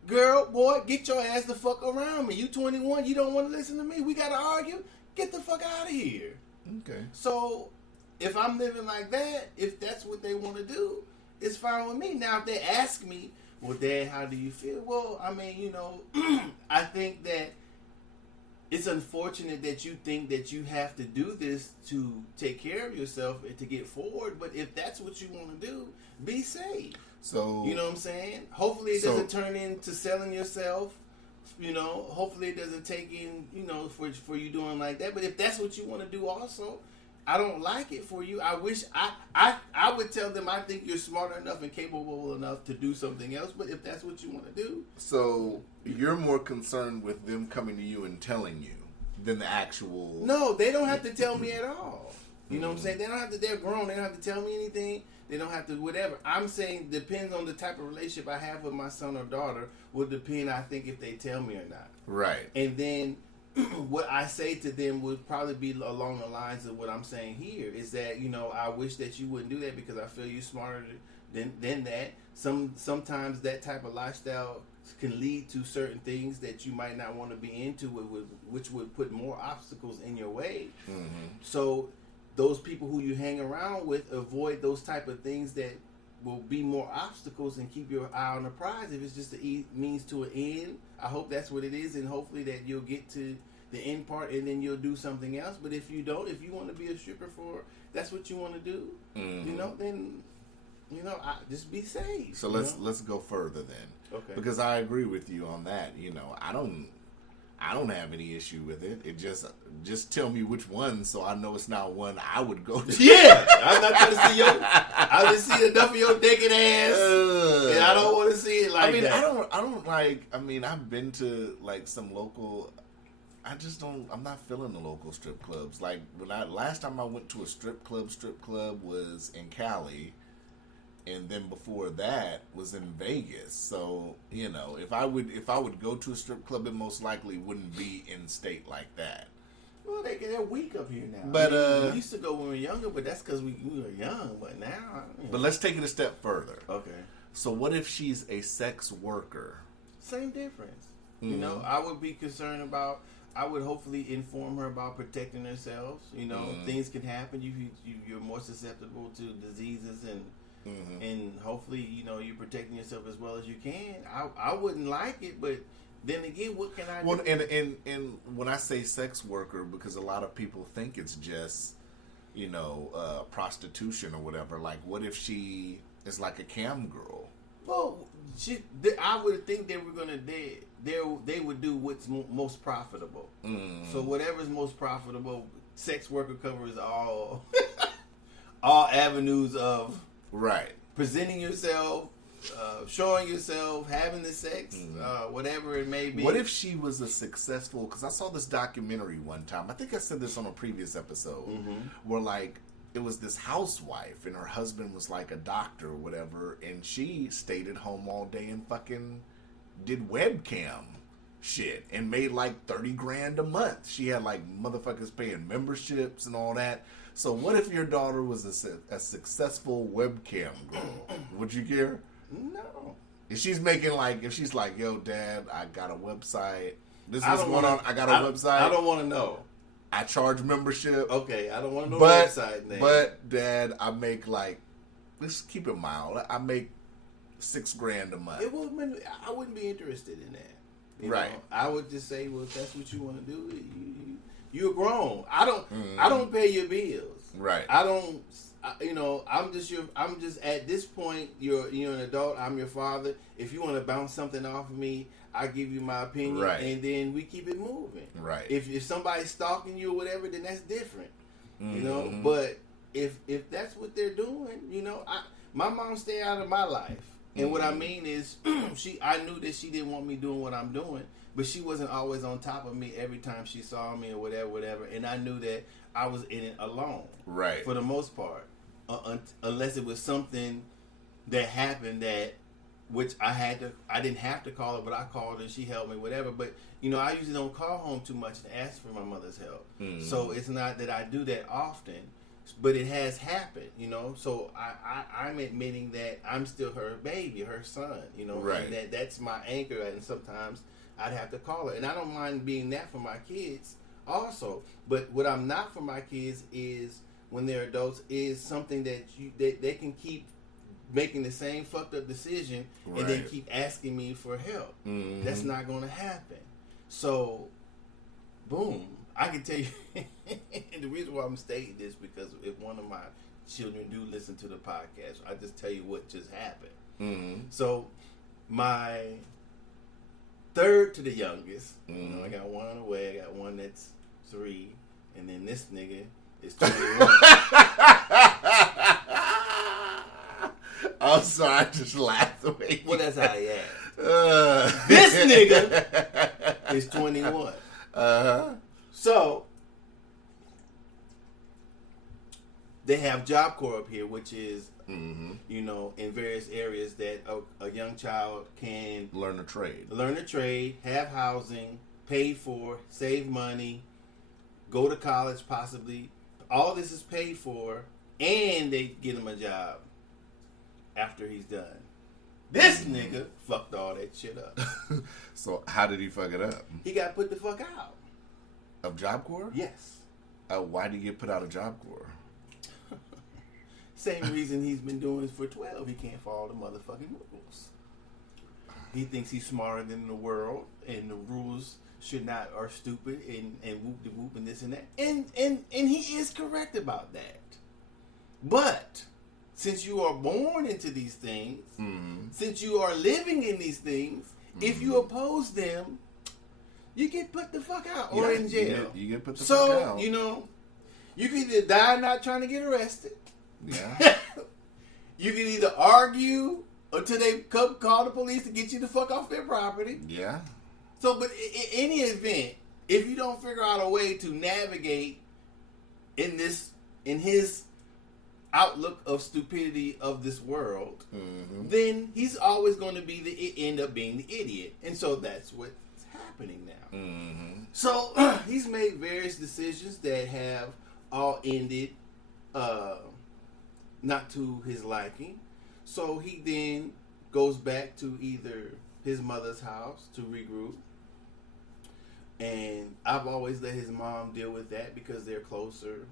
Girl, boy, get your ass the fuck around me. You 21, you don't want to listen to me. We gotta argue. Get the fuck out of here. Okay. So, if I'm living like that, if that's what they want to do, it's fine with me. Now, if they ask me, well, Dad, how do you feel? Well, I mean, you know, I think that it's unfortunate that you think that you have to do this to take care of yourself and to get forward. But if that's what you want to do, be safe. So, you know what I'm saying? Hopefully it doesn't turn into selling yourself. You know, hopefully it doesn't take in, you know, for you doing like that. But if that's what you want to do also, I don't like it for you. I wish I would tell them I think you're smart enough and capable enough to do something else. But if that's what you want to do. So you're more concerned with them coming to you and telling you than the actual... No, they don't have to tell me at all. You know what I'm saying? They don't have to, they're grown. They don't have to tell me anything. They don't have to whatever. I'm saying depends on the type of relationship I have with my son or daughter will depend, I think, if they tell me or not. Right. And then what I say to them would probably be along the lines of what I'm saying here is that, you know, I wish that you wouldn't do that because I feel you smarter than that. Sometimes that type of lifestyle can lead to certain things that you might not want to be into, which would put more obstacles in your way. Mm-hmm. So those people who you hang around with, avoid those type of things that will be more obstacles and keep your eye on the prize. If it's just a means to an end, I hope that's what it is, and hopefully that you'll get to the end part and then you'll do something else. But if you don't, if you want to be a stripper for, that's what you want to do, you know, then, you know, just be safe. So let's go further then. Okay. Because I agree with you on that. You know, I don't have any issue with it. It just tell me which one, so I know it's not one I would go to. Yeah, I'm not trying to see I just see enough of your naked ass, and I don't want to see it like that. I don't like. I mean, I've been to like some local. I just don't. I'm not feeling the local strip clubs. Like last time I went to a strip club was in Cali. And then before that was in Vegas. So, you know, if I would go to a strip club, it most likely wouldn't be in state like that. Well, they're weak up here now. But we used to go when we were younger, but that's because we were young. But now, you know. But let's take it a step further. Okay. So what if she's a sex worker? Same difference. You know, I would be concerned about. I would hopefully inform her about protecting herself. You know, things can happen. You're more susceptible to diseases and hopefully, you know, you're protecting yourself as well as you can. I wouldn't like it, but then again, what can I do? Well, and when I say sex worker, because a lot of people think it's just, you know, prostitution or whatever. Like, what if she is like a cam girl? Well, I would think they were gonna they would do what's most profitable. So whatever's most profitable, sex worker covers all avenues of. Right. Presenting yourself, showing yourself, having the sex, whatever it may be. What if she was a successful, because I saw this documentary one time, I think I said this on a previous episode, where like, it was this housewife and her husband was like a doctor or whatever, and she stayed at home all day and fucking did webcam shit and made like $30,000 a month. She had like motherfuckers paying memberships and all that. So what if your daughter was a successful webcam girl? Would you care? No. If she's making like, if she's like, yo, Dad, I got a website. This is what's going on. I got a website. I don't want to know. I charge membership. Okay, I don't want to know the website name. But, Dad, I make like, let's keep it mild. I make $6,000 a month. I wouldn't be interested in that. You right. know? I would just say, well, if that's what you want to do, you're grown. I don't pay your bills. Right. You know, I'm just at this point, you're an adult, I'm your father. If you want to bounce something off of me, I give you my opinion, right. And then we keep it moving. Right. If somebody's stalking you or whatever, then that's different. You know, but if that's what they're doing, you know, my mom stayed out of my life. And what I mean is, I knew that she didn't want me doing what I'm doing, but she wasn't always on top of me every time she saw me or whatever. And I knew that I was in it alone, right? For the most part, unless it was something that happened which I didn't have to call her, but I called and she helped me, whatever. But you know, I usually don't call home too much to ask for my mother's help, so it's not that I do that often. But it has happened, you know. So I'm admitting that I'm still her baby, her son, you know. Right. And that's my anchor, and sometimes I'd have to call her. And I don't mind being that for my kids also. But what I'm not for my kids is, when they're adults, is something that they can keep making the same fucked up decision, right, and then keep asking me for help. That's not going to happen. So, boom. I can tell you, and the reason why I'm stating this, because if one of my children do listen to the podcast, I just tell you what just happened. So, my third to the youngest, you know, I got one on the way, I got one that's 3, and then this nigga is 21. I'm sorry, I just laughed the way. Well, that's how he acts. This nigga is 21. So, they have Job Corps up here, which is, you know, in various areas that a young child can learn a trade, have housing, pay for, save money, go to college possibly. All this is paid for, and they get him a job after he's done. This nigga fucked all that shit up. So how did he fuck it up? He got put the fuck out. Of Job Corps? Yes. Why did he get put out of Job Corps? Same reason he's been doing this for 12. He can't follow the motherfucking rules. He thinks he's smarter than the world, and the rules are stupid, and whoop de whoop and this and that. And he is correct about that. But since you are born into these things, since you are living in these things, if you oppose them, you get put the fuck out or in jail. You get put the fuck out. So, you can either die not trying to get arrested. Yeah. You can either argue until they call the police to get you the fuck off their property. Yeah. So, but in any event, if you don't figure out a way to navigate in his outlook of stupidity of this world, then he's always going to end up being the idiot. And so that's what's happening now. So he's made various decisions that have all ended not to his liking. So he then goes back to either his mother's house to regroup. And I've always let his mom deal with that because they're closer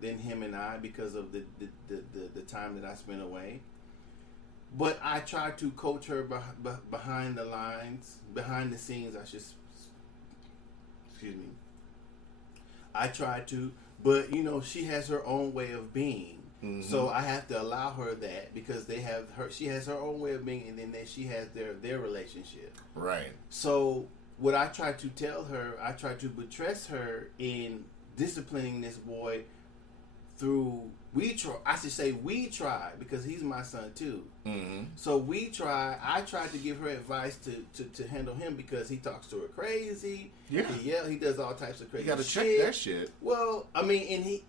than him and I because of the time that I spent away. But I try to coach her behind the lines, behind the scenes. Excuse me. I try to, but she has her own way of being. So I have to allow her that because she has her own way of being, and then she has their relationship. Right. So what I try to tell her, I try to buttress her in disciplining this boy through we try because he's my son too. So I tried to give her advice to handle him because he talks to her crazy. He does all types of crazy shit. You gotta check that shit. Well, I mean,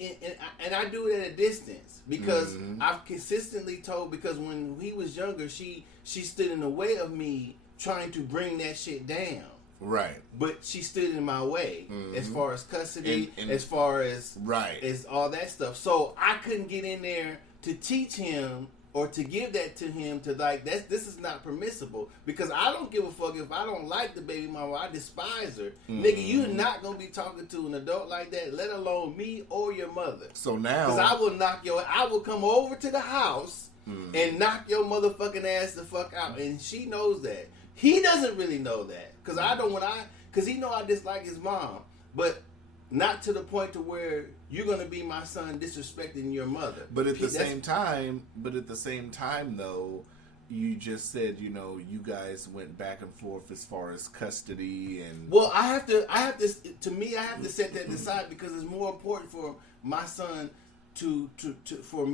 and I do it at a distance because I've consistently told, because when he was younger, she stood in the way of me trying to bring that shit down. Right. But she stood in my way as far as custody, and as far as as all that stuff. So I couldn't get in there to teach him or to give that to him to this is not permissible because I don't give a fuck if I don't like the baby mama. I despise her. Nigga, you're not gonna be talking to an adult like that, let alone me or your mother. So now, because I will come over to the house and knock your motherfucking ass the fuck out, and she knows that. He doesn't really know that because because he know I dislike his mom, but not to the point to where you're gonna be my son disrespecting your mother. But at the same time, though, you just said you guys went back and forth as far as custody and. Well, I have to set that aside because it's more important for my son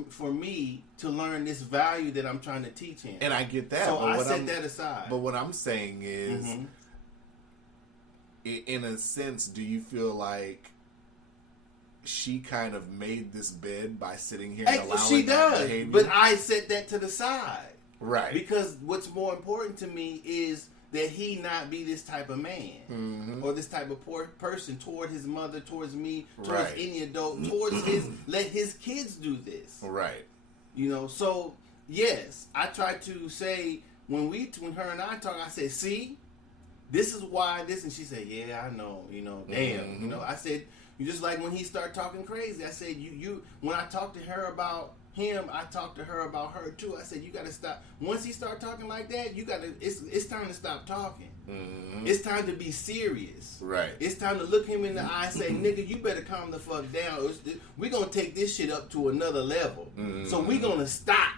for me to learn this value that I'm trying to teach him. And I get that. So I set that aside. But what I'm saying is, in a sense, do you feel like she kind of made this bed by sitting here and allowing that behavior? But I set that to the side. Right. Because what's more important to me is that he not be this type of man or this type of poor person toward his mother, towards me, towards any adult, towards let his kids do this. Right. So yes, I try to say when her and I talk, I said, see, this is why this, and she said, yeah, I know, damn, I said, you just like when he started talking crazy, I said, you when I talked to her about him, I talked to her about her too. I said, you got to stop. Once he start talking like that, it's time to stop talking. It's time to be serious. Right. It's time to look him in the eye and say, nigga, you better calm the fuck down. We're going to take this shit up to another level. So we're going to stop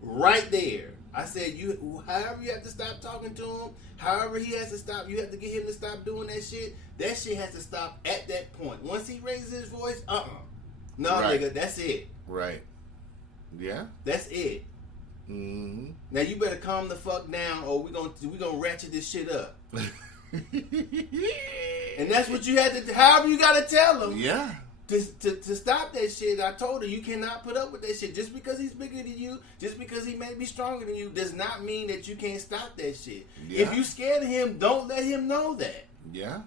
right there. I said, however you have to stop talking to him, however he has to stop, you have to get him to stop doing that shit. That shit has to stop at that point. Once he raises his voice, no, nigga, that's it. Right. Yeah, that's it. Now you better calm the fuck down, or we gonna ratchet this shit up. And that's what you had to. However, you gotta tell him. Yeah. To stop that shit. I told her you cannot put up with that shit. Just because he's bigger than you, just because he may be stronger than you, does not mean that you can't stop that shit. Yeah. If you scared of him, don't let him know that. Yeah.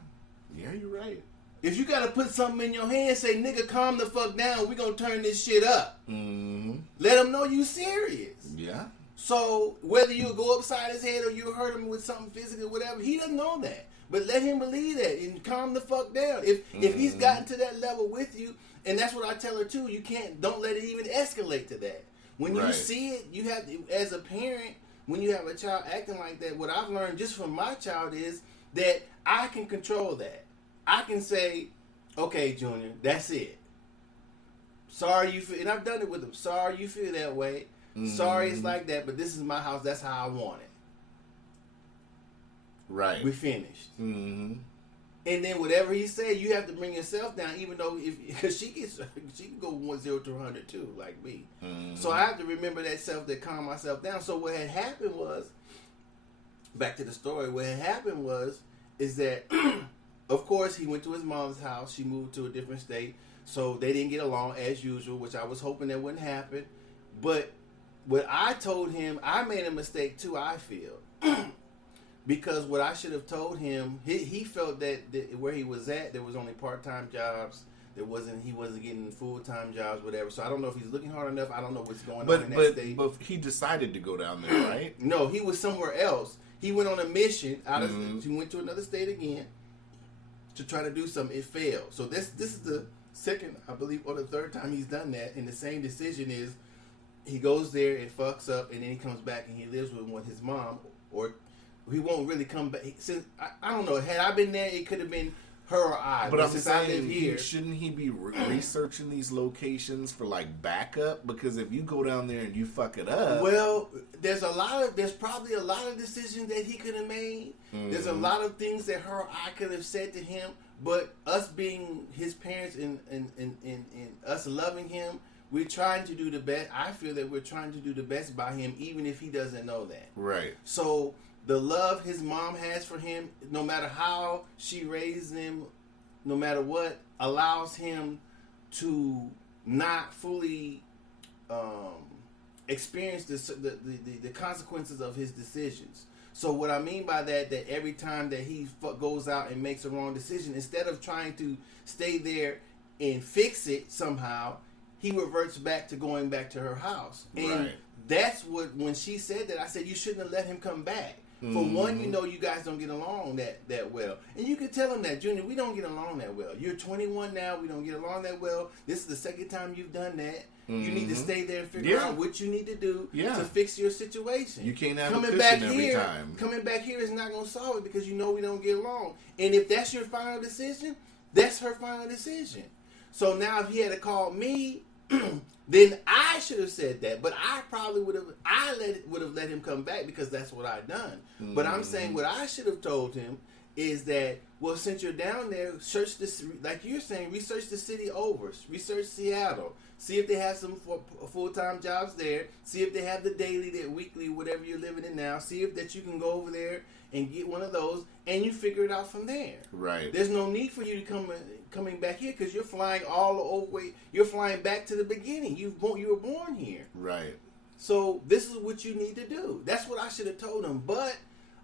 Yeah, you're right. If you gotta put something in your hand, say, nigga, calm the fuck down, we gonna turn this shit up. Let him know you serious. Yeah. So, whether you go upside his head or you hurt him with something physical, whatever, he doesn't know that. But let him believe that and calm the fuck down. If he's gotten to that level with you, and that's what I tell her too, don't let it even escalate to that. When you Right. see it, you have to, as a parent, when you have a child acting like that, what I've learned just from my child is that I can control that. I can say, okay, Junior, that's it. Sorry you feel, and I've done it with them. Sorry you feel that way. Sorry it's like that, but this is my house. That's how I want it. Right. We finished. Mm-hmm. And then whatever he said, you have to bring yourself down, even though because she can go 0 to 100 too, like me. Mm-hmm. So I have to remember that self to calm myself down. So what had happened was, back to the story. What had happened was, is that, of course, he went to his mom's house. She moved to a different state, so they didn't get along as usual, which I was hoping that wouldn't happen. But what I told him, I made a mistake too. I feel. Because what I should have told him, he felt that where he was at, there was only part-time jobs. He wasn't getting full-time jobs, whatever. So I don't know if he's looking hard enough. I don't know what's going on in that state. But he decided to go down there, right? No, he was somewhere else. He went on a mission he went to another state again to try to do something. It failed. So this is the second, I believe, or the third time he's done that. And the same decision is he goes there and fucks up, and then he comes back and he lives with his mom, or he won't really come back. Since I don't know, had I been there, it could have been her or I. But I'm since I live saying, here, shouldn't he be researching these locations for like backup? Because if you go down there and you fuck it up, well, there's probably a lot of decisions that he could have made. There's a lot of things that her or I could have said to him. But us being his parents and us loving him, we're trying to do the best. I feel that we're trying to do the best by him, even if he doesn't know that. right? So the love his mom has for him, no matter how she raised him, no matter what, allows him to not fully experience the consequences of his decisions. So what I mean by that every time that he goes out and makes a wrong decision, instead of trying to stay there and fix it somehow, he reverts back to going back to her house. And Right. that's when she said that, I said, you shouldn't have let him come back. For one, you know you guys don't get along that well. And you can tell him that, Junior, we don't get along that well. You're 21 now, we don't get along that well. This is the second time you've done that. You need to stay there and figure out what you need to do to fix your situation. You can't have coming a back cushion every here, time. Coming back here is not going to solve it because you know we don't get along. And if that's your final decision, that's her final decision. So now if he had to call me, then I should have said that, but I probably would have let him come back because that's what I done. But I'm saying what I should have told him is that, well, since you're down there, search this, like you're saying, research the city over, research Seattle, see if they have some full-time jobs there, see if they have the daily, the weekly, whatever you're living in now, see if that you can go over there and get one of those, and you figure it out from there. Right. There's no need for you to coming back here because you're flying all the way. You're flying back to the beginning. You were born here. Right. So this is what you need to do. That's what I should have told him. But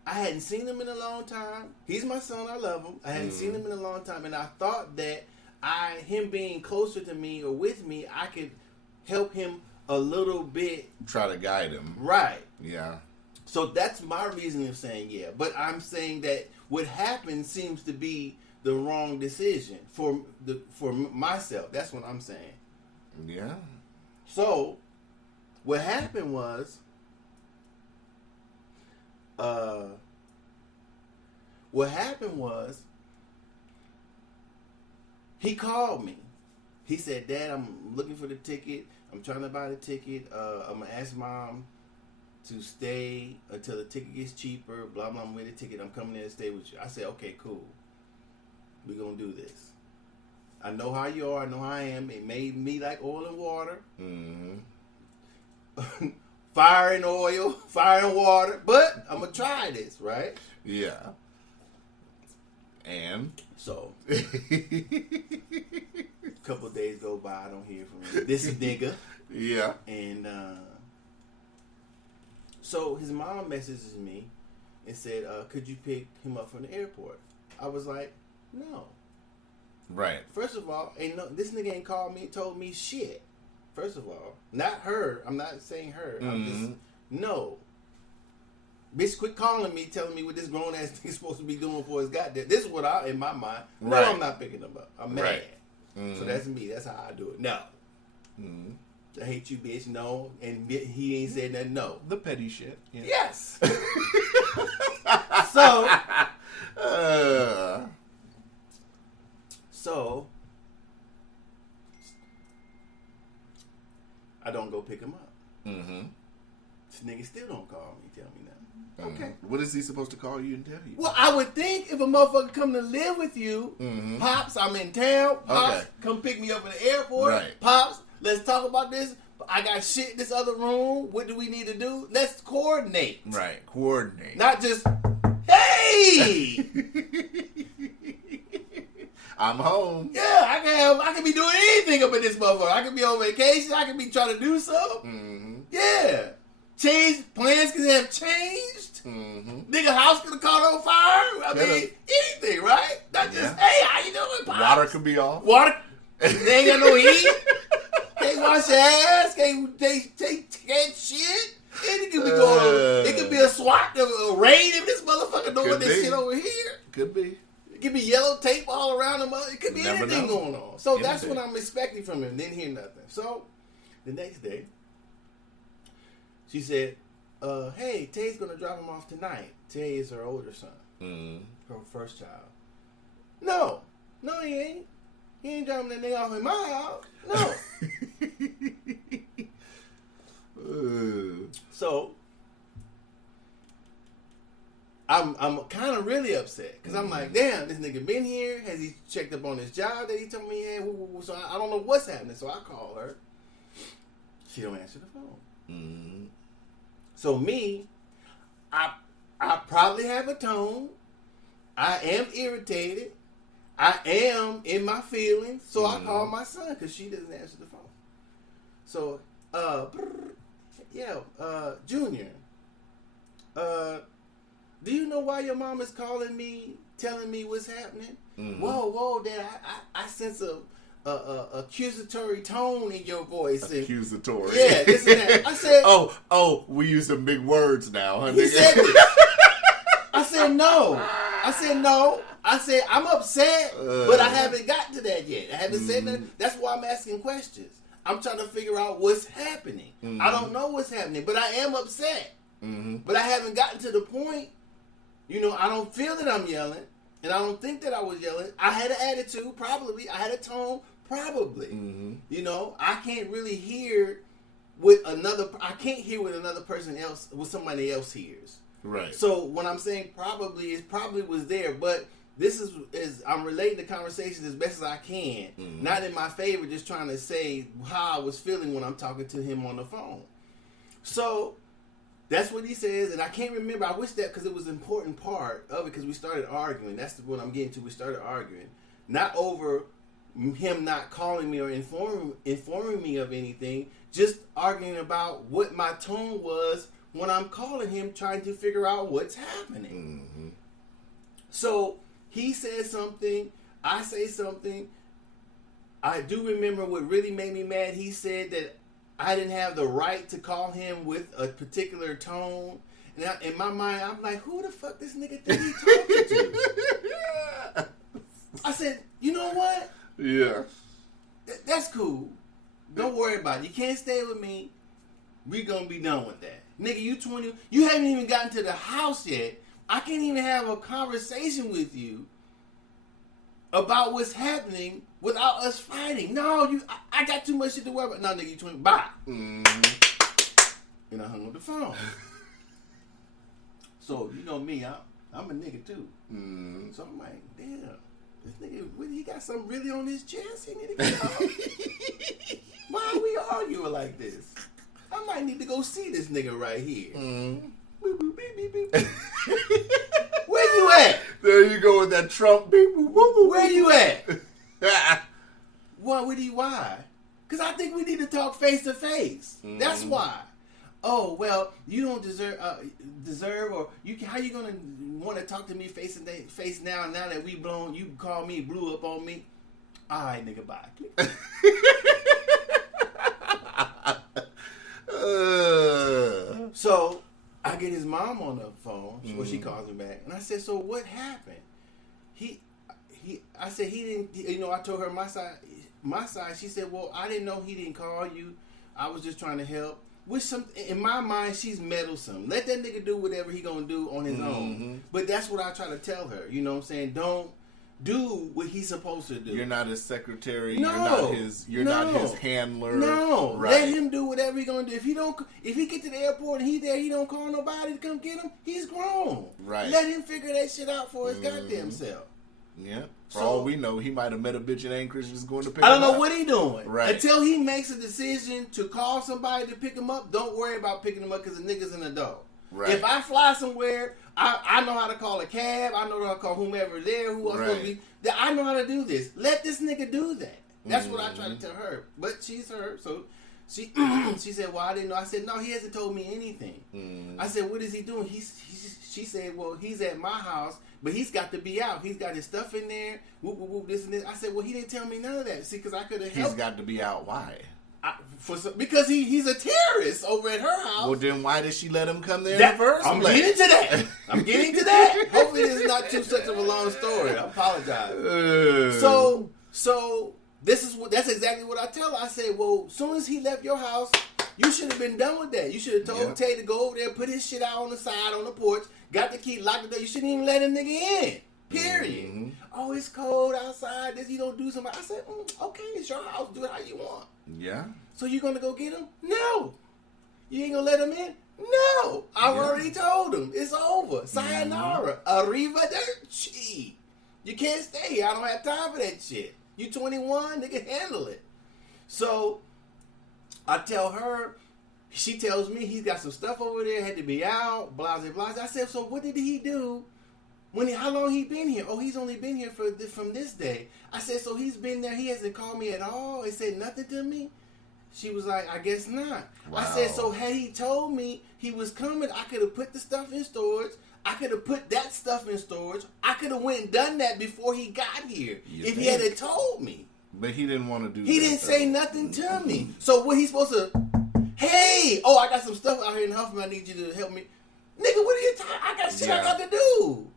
I hadn't seen him in a long time. He's my son. I love him. I hadn't seen him in a long time, and I thought that him being closer to me or with me, I could help him a little bit. Try to guide him. Right. Yeah. So that's my reason of saying yeah. But I'm saying that what happened seems to be the wrong decision for myself. That's what I'm saying. Yeah. So what happened was, he called me. He said, "Dad, I'm looking for the ticket. I'm trying to buy the ticket. I'm gonna ask Mom to stay until the ticket gets cheaper, blah, blah, I'm with the ticket. I'm coming in to stay with you." I said, okay, cool. We're going to do this. I know how you are. I know how I am. It made me like oil and water. Fire and oil, fire and water. But I'm going to try this, right? Yeah. And? So, a couple of days go by. I don't hear from this nigga. Yeah. And, so his mom messages me and said, could you pick him up from the airport? I was like, no. Right. First of all, this nigga ain't called me, told me shit. First of all. Not her. I'm not saying her. I'm just, no. Bitch, quit calling me, telling me what this grown ass thing's supposed to be doing for his goddamn. This is what in my mind. No, Right. I'm not picking him up. I'm mad. Right. So that's me. That's how I do it. No. I hate you, bitch. No, and he ain't said nothing. No, The petty shit. Yeah. yes. So I don't go pick him up. Mm-hmm. This nigga still don't call me, tell me nothing. Mm-hmm. Okay. What is he supposed to call you and tell you? Well, I would think if a motherfucker come to live with you, Pops, I'm in town. Pops, come pick me up in the airport. Right. Pops, let's talk about this. I got shit in this other room. What do we need to do? Let's coordinate. Right. Coordinate. Not just, hey! I'm home. Yeah, I can be doing anything up in this motherfucker. I can be on vacation. I can be trying to do something. Mm-hmm. Yeah. Plans can have changed. Mm-hmm. Nigga house could have caught on fire. I mean, anything, right? Not just, hey, how you doing, Pops? Water could be off. Water. They ain't got no heat. Can't wash your ass. Can't take shit. It could be going on. It could be a SWAT, a raid if this motherfucker doing this shit over here. Could be. It could be yellow tape all around him. It could be Never anything know. going on. So that's Anything. what I'm expecting from him. Didn't hear nothing. So the next day, she said, hey, Tay's going to drop him off tonight. Tay is her older son. Her first child. No, he ain't. He ain't dropping that nigga off in my house. No. So I'm kind of really upset because I'm like, damn, this nigga been here. Has he checked up on his job that he told me he had? So I don't know what's happening. So I call her. She don't answer the phone. Mm-hmm. So me, I probably have a tone. I am irritated. I am in my feelings. So I call my son because she doesn't answer the phone. So, Junior, do you know why your mom is calling me, telling me what's happening? Mm-hmm. Whoa, Dad, I sense a accusatory tone in your voice. Accusatory. Yeah, this and that. I said, oh, we use some big words now, huh? He said this. I said no. I said I'm upset, but I haven't gotten to that yet. I haven't said that. That's why I'm asking questions. I'm trying to figure out what's happening. I don't know what's happening, but I am upset. But I haven't gotten to the point. I don't feel that I'm yelling, and I don't think that I was yelling. I had an attitude, probably. I had a tone, probably. I can't really hear I can't hear what another person else, what somebody else hears. Right. So when I'm saying probably, it probably was there, but this is I'm relating the conversation as best as I can, not in my favor, just trying to say how I was feeling when I'm talking to him on the phone. So that's what he says, and I can't remember. I wish that because it was an important part of it because we started arguing. That's what I'm getting to. We started arguing, not over him not calling me or informing me of anything, just arguing about what my tone was when I'm calling him, trying to figure out what's happening. So he says something, I say something. I do remember what really made me mad. He said that I didn't have the right to call him with a particular tone. And in my mind, I'm like, who the fuck this nigga think he talking to? I said, you know what? Yeah. That's cool. Don't worry about it. You can't stay with me. We gonna be done with that. Nigga, you 20. You haven't even gotten to the house yet. I can't even have a conversation with you about what's happening without us fighting. No, I got too much shit to worry about. No, nigga, you 20. Bye. And I hung up the phone. So, you know me, I'm a nigga too. So I'm like, damn, this nigga, he got something really on his chest he need to get out. Why are we arguing like this? I might need to go see this nigga right here. Boop, boop, beep, beep, beep. Where you at? There you go with that Trump beep, boop, boop, boop. Where you at? Why? Because I think we need to talk face to face. That's why. Oh, well, you don't deserve or how you gonna want to talk to me face to face now that we blown, you call me, blew up on me. All right, nigga, bye. So I get his mom on the phone, or she calls me back, and I said, "So what happened?" I said he didn't. I told her my side. She said, "Well, I didn't know he didn't call you I was just trying to help. With some, in my mind, she's meddlesome. Let that nigga do whatever he gonna do on his own. But that's what I try to tell her. You know what I'm saying? Don't do what he's supposed to do. You're not his secretary. No, you're not his handler. No, right. Let him do whatever he gonna do. If he get to the airport and he there, he don't call nobody to come get him. He's grown. Right. Let him figure that shit out for his goddamn self. Yeah. For all we know, he might have met a bitch in Anchorage just going to pick I him don't know up. what he doing. Right. Until he makes a decision to call somebody to pick him up, don't worry about picking him up because the nigga's an adult. Right. If I fly somewhere, I know how to call a cab. I know how to call whomever there, who else supposed to be. I know how to do this. Let this nigga do that. That's what I try to tell her. But she's her, so she she said, well, I didn't know. I said, no, he hasn't told me anything. I said, what is he doing? She said, well, he's at my house, but he's got to be out. He's got his stuff in there, whoop, whoop, whoop, this and this. I said, well, he didn't tell me none of that. See, because I could have helped. He's got to be out. Why? Because he's a terrorist over at her house. Well, then why did she let him come there in the first I'm place? getting to that. I'm getting to that. Hopefully this is not too such of a long story. I apologize. So that's exactly what I tell her. I say, well, as soon as he left your house, you should have been done with that. You should have told Tay to go over there, put his shit out on the side, on the porch, got the key, locked it up. You shouldn't even let a nigga in. Period. Oh, it's cold outside. You don't do something. I said, okay, it's your house. Do it how you want. Yeah. So you gonna go get him? No. You ain't gonna let him in? No. I've already told him. It's over. Sayonara. Arrivederci. You can't stay here. I don't have time for that shit. You 21, nigga, handle it. So I tell her, she tells me he's got some stuff over there, had to be out, blah, blah, blah. I said, so what did he do? How long he been here? Oh, he's only been here from this day. I said, so he's been there. He hasn't called me at all. He said nothing to me. She was like, I guess not. Wow. I said, so had he told me he was coming, I could have put the stuff in storage. I could have put that stuff in storage. I could have went and done that before he got here. If he had told me. But he didn't want to do that. He didn't say nothing to me. So what he supposed to, hey, I got some stuff out here in Huffman. I need you to help me. Nigga, what are you talking? I got shit I got to do.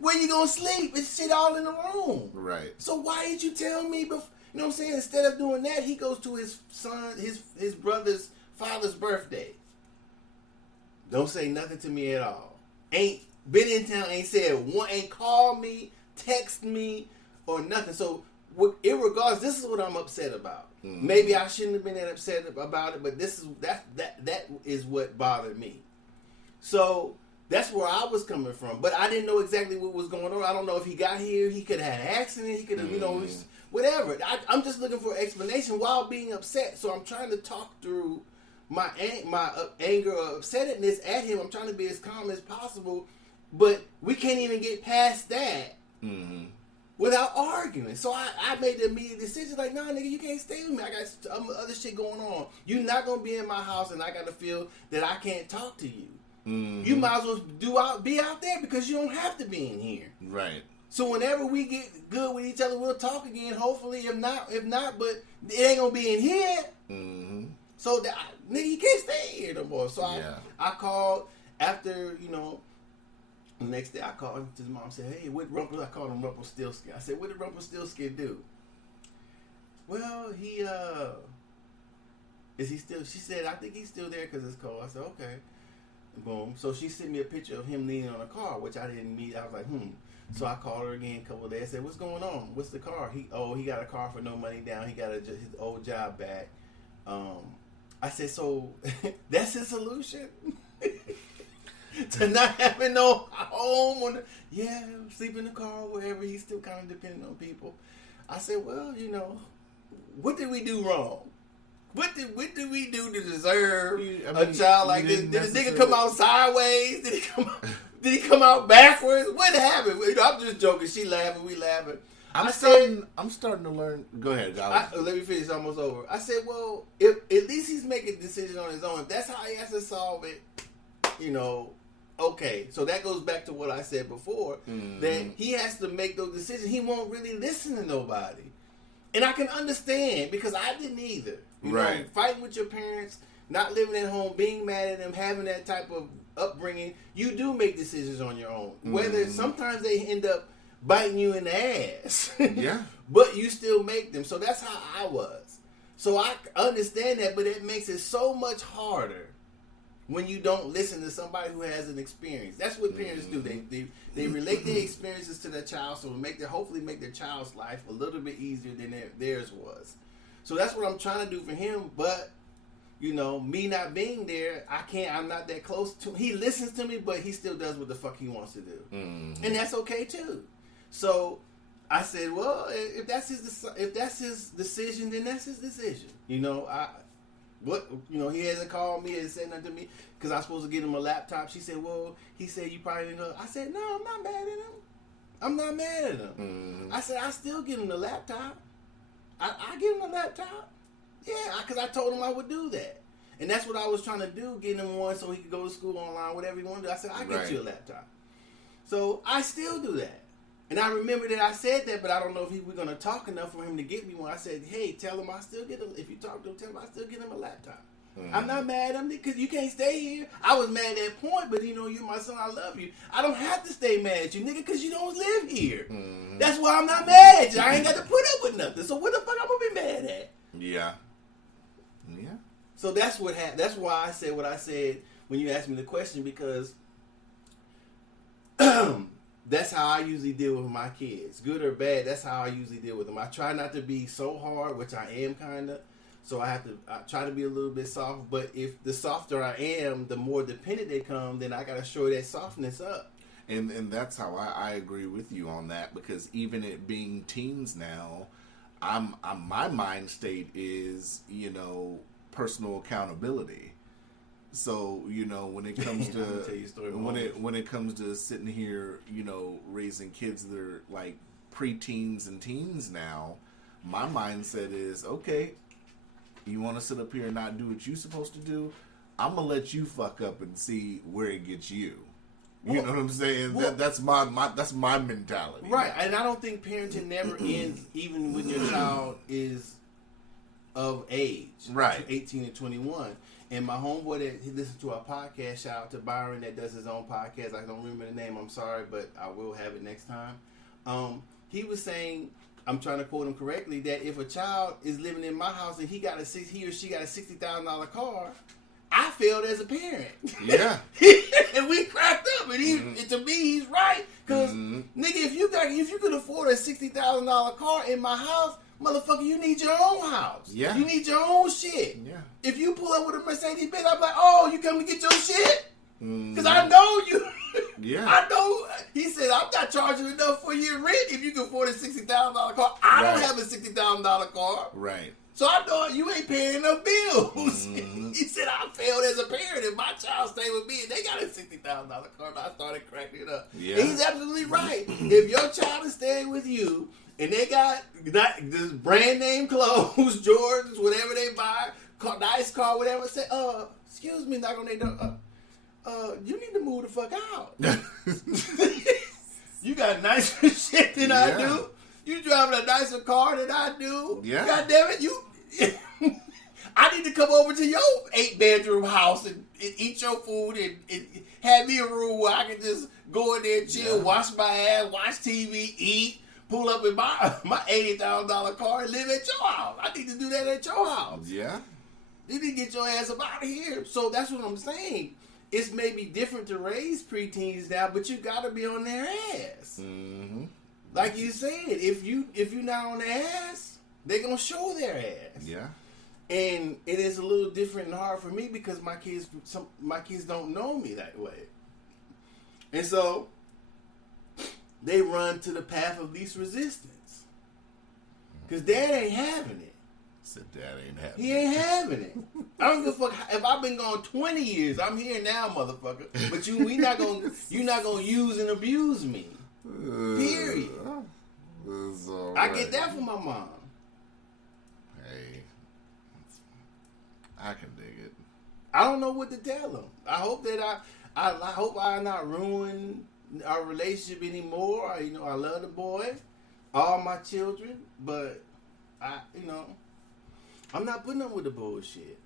Where you gonna sleep? It's shit all in the room. Right. So why did you tell me before? You know what I'm saying? Instead of doing that, he goes to his son, his brother's father's birthday. Don't say nothing to me at all. Ain't been in town, ain't called me, text me, or nothing. So, irregardless, this is what I'm upset about. Maybe I shouldn't have been that upset about it, but that is what bothered me. So that's where I was coming from. But I didn't know exactly what was going on. I don't know if he got here, he could have had an accident, he could have, whatever. I'm just looking for an explanation while being upset. So I'm trying to talk through my anger or upsetness at him. I'm trying to be as calm as possible, but we can't even get past that without arguing. So I made the immediate decision, like, nah, nigga, you can't stay with me. I got other shit going on. You're not gonna be in my house, and I gotta feel that I can't talk to you. You might as well be out there because you don't have to be in here. Right. So whenever we get good with each other, we'll talk again. Hopefully, if not, but it ain't gonna be in here. So nigga, you can't stay here no more. So I called after, the next day I called him to his mom and said, hey, I called him Rumpelstiltskin. I said, what did Rumpelstiltskin do? Well, is he still, she said, I think he's still there because it's cold. I said, okay. Boom. So she sent me a picture of him leaning on a car, which I didn't meet. I was like, So I called her again a couple of days. I said, what's going on? What's the car? He got a car for no money down. He got his old job back. I said, so that's his solution? To not having no home? Sleep in the car, wherever. He's still kind of dependent on people. I said, well, what did we do wrong? What did we do to deserve a child like this? Did the nigga come out sideways? Did he come out backwards? What happened? I'm just joking. She laughing. We laughing. I'm starting to learn. Go ahead, guys. Let me finish. It's almost over. I said, well, if at least he's making a decision on his own. If that's how he has to solve it, okay. So that goes back to what I said before, that he has to make those decisions. He won't really listen to nobody. And I can understand, because I didn't either. Fighting with your parents, not living at home, being mad at them, having that type of upbringing, you do make decisions on your own. Whether sometimes they end up biting you in the ass. But you still make them. So that's how I was. So I understand that, but it makes it so much harder when you don't listen to somebody who has an experience. That's what parents do. They relate their experiences to their child, so hopefully make their child's life a little bit easier than theirs was. So that's what I'm trying to do for him. But you know, me not being there, I'm not that close to him. He listens to me, but he still does what the fuck he wants to do, and that's okay too. So I said, well, if that's his decision, then that's his decision. You know, he hasn't called me and said nothing to me because I was supposed to get him a laptop. She said, well, he said you probably didn't go. I said, no, I'm not mad at him. I'm not mad at him. I said, I still get him the laptop. I give him a laptop. Yeah, because I told him I would do that. And that's what I was trying to do, get him one so he could go to school online, whatever he wanted to do. I said, I'll get you a laptop. So I still do that. And I remember that I said that, but I don't know if we're going to talk enough for him to get me one. I said, hey, tell him I still get him. If you talk to him, tell him I still get him a laptop. I'm not mad at him because you can't stay here. I was mad at that point, but you know, you're my son. I love you. I don't have to stay mad at you, nigga, because you don't live here. That's why I'm not mad at you. I ain't got to put up with nothing. So what the fuck I'm going to be mad at? Yeah. So that's what happened. That's why I said what I said when you asked me the question, because that's how I usually deal with my kids. Good or bad, that's how I usually deal with them. I try not to be so hard, which I am kind of. So I try to be a little bit soft. But if the softer I am, the more dependent they come, then I got to show that softness up. And that's how I agree with you on that, because even it being teens now, my mind state is, you know, personal accountability. So, you know, when it comes to when it comes to sitting here, you know, raising kids that are like preteens and teens now, my mindset is, okay, you want to sit up here and not do what you're supposed to do? I'm gonna let you fuck up and see where it gets you. You know what I'm saying? That's my mentality. Right, and I don't think parenting never ends, even when your child is of age, right, 18 and 21. And my homeboy that he listened to our podcast, shout out to Byron that does his own podcast. I don't remember the name. I'm sorry, but I will have it next time. He was saying, I'm trying to quote him correctly, that if a child is living in my house and he or she got a $60,000 car, I failed as a parent. Yeah. And we cracked up, and to me, he's right. Because, nigga, if you could afford a $60,000 car in my house, motherfucker, you need your own house. Yeah. You need your own shit. Yeah. If you pull up with a Mercedes Benz, I'm like, oh, you come to get your shit? Because I know you. Yeah. I know. He said, I'm not charging enough for your rent if you can afford a $60,000 car. I don't have a $60,000 car. Right. So I know you ain't paying enough bills. He said, I failed as a parent if my child stayed with me and they got a $60,000 car. And I started cracking it up. Yeah. And he's absolutely right. If your child is staying with you and they got this brand name clothes, Jordans, whatever they buy, nice car, whatever, say, excuse me, knock on their door. You need to move the fuck out. You got nicer shit than I do. You driving a nicer car than I do. Yeah. God damn it, I need to come over to your 8-bedroom house and eat your food and have me a room where I can just go in there and chill, wash my ass, watch TV, eat, pull up in my $80,000 car and live at your house. I need to do that at your house. Yeah. You need to get your ass up out of here. So that's what I'm saying. It's maybe different to raise preteens now, but you got to be on their ass. Mm-hmm. Like you said, if you're not on their ass, they're going to show their ass. Yeah. And it is a little different and hard for me because my kids don't know me that way. And so they run to the path of least resistance. Because Dad ain't having it. Said Dad ain't having it. He ain't having it. I don't give a fuck if I've been gone 20 years. I'm here now, motherfucker. But you're not gonna use and abuse me. Period. Right. I get that from my mom. Hey, I can dig it. I don't know what to tell them. I hope that I hope I not ruin our relationship anymore. I love the boy, all my children, but I'm not putting up with the bullshit.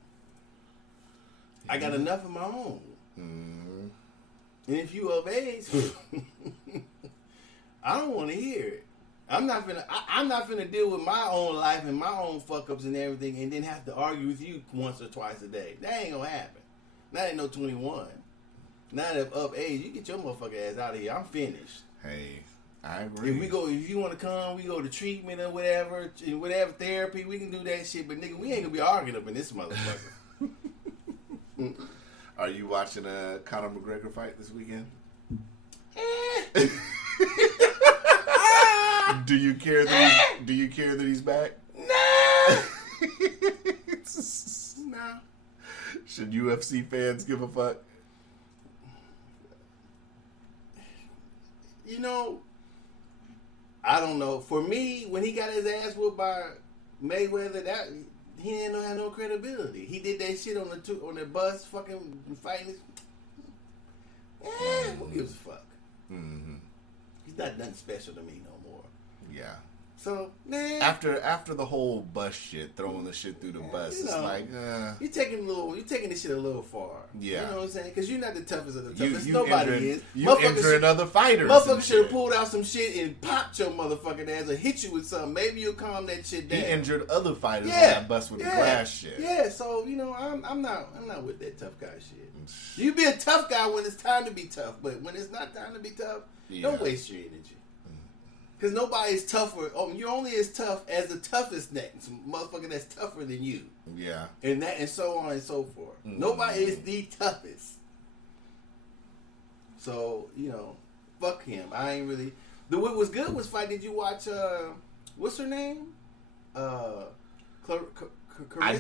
I got enough of my own. Mm-hmm. And if you of age, I don't want to hear it. I'm not finna deal with my own life and my own fuck ups and everything, and then have to argue with you once or twice a day. That ain't gonna happen. That ain't no 21. Now that of age, you get your motherfucking ass out of here. I'm finished. Hey, I agree. If you want to come, we go to treatment or whatever therapy. We can do that shit. But nigga, we ain't gonna be arguing up in this motherfucker. Are you watching a Conor McGregor fight this weekend? Do you care that he's back? Nah. Nah. Should UFC fans give a fuck? You know, I don't know. For me, when he got his ass whooped by Mayweather, that he didn't have no credibility. He did that shit on the bus, fucking fighting. Who gives a fuck? Mm-hmm. He's not nothing special to me no more. Yeah. So, after the whole bus shit, throwing the shit through the bus, it's like you're taking this shit a little far. Yeah, you know what I'm saying? Because you're not the toughest of the toughest. You Nobody is. You injuring other fighters. Motherfucker should have pulled out some shit and popped your motherfucking ass or hit you with something. Maybe you'll calm that shit down. He injured other fighters on that bus with the glass shit. Yeah, so you know, I'm not with that tough guy shit. You be a tough guy when it's time to be tough, but when it's not time to be tough, don't waste your energy. Because nobody's tougher. Oh, you're only as tough as the toughest next motherfucker that's tougher than you. Yeah. And so on and so forth. Mm-hmm. Nobody is the toughest. So, you know, fuck him. I ain't really. What was good was fight. Did you watch, what's her name? I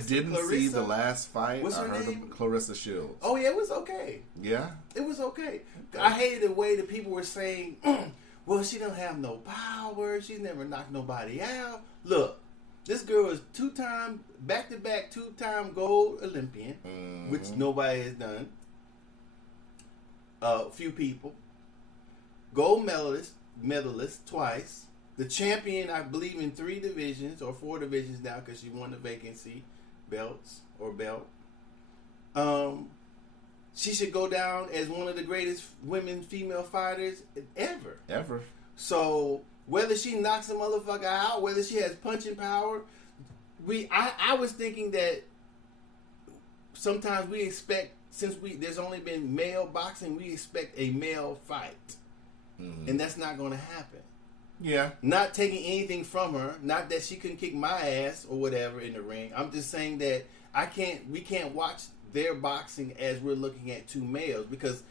didn't see the last fight. What's her heard name? Of Clarissa Shields. Oh, yeah, it was okay. Yeah? It was okay. I hated the way that people were saying, well, she don't have no power. She's never knocked nobody out. Look, this girl is back-to-back two-time gold Olympian, which nobody has done. Few people. Gold medalist twice. The champion, I believe, in 3 divisions or 4 divisions now because she won the vacancy belt. She should go down as one of the greatest female fighters ever. Ever. So whether she knocks a motherfucker out, whether she has punching power, I was thinking that sometimes we expect, since there's only been male boxing, we expect a male fight, and that's not going to happen. Yeah. Not taking anything from her, not that she couldn't kick my ass or whatever in the ring. I'm just saying that we can't watch their boxing as we're looking at 2 males, because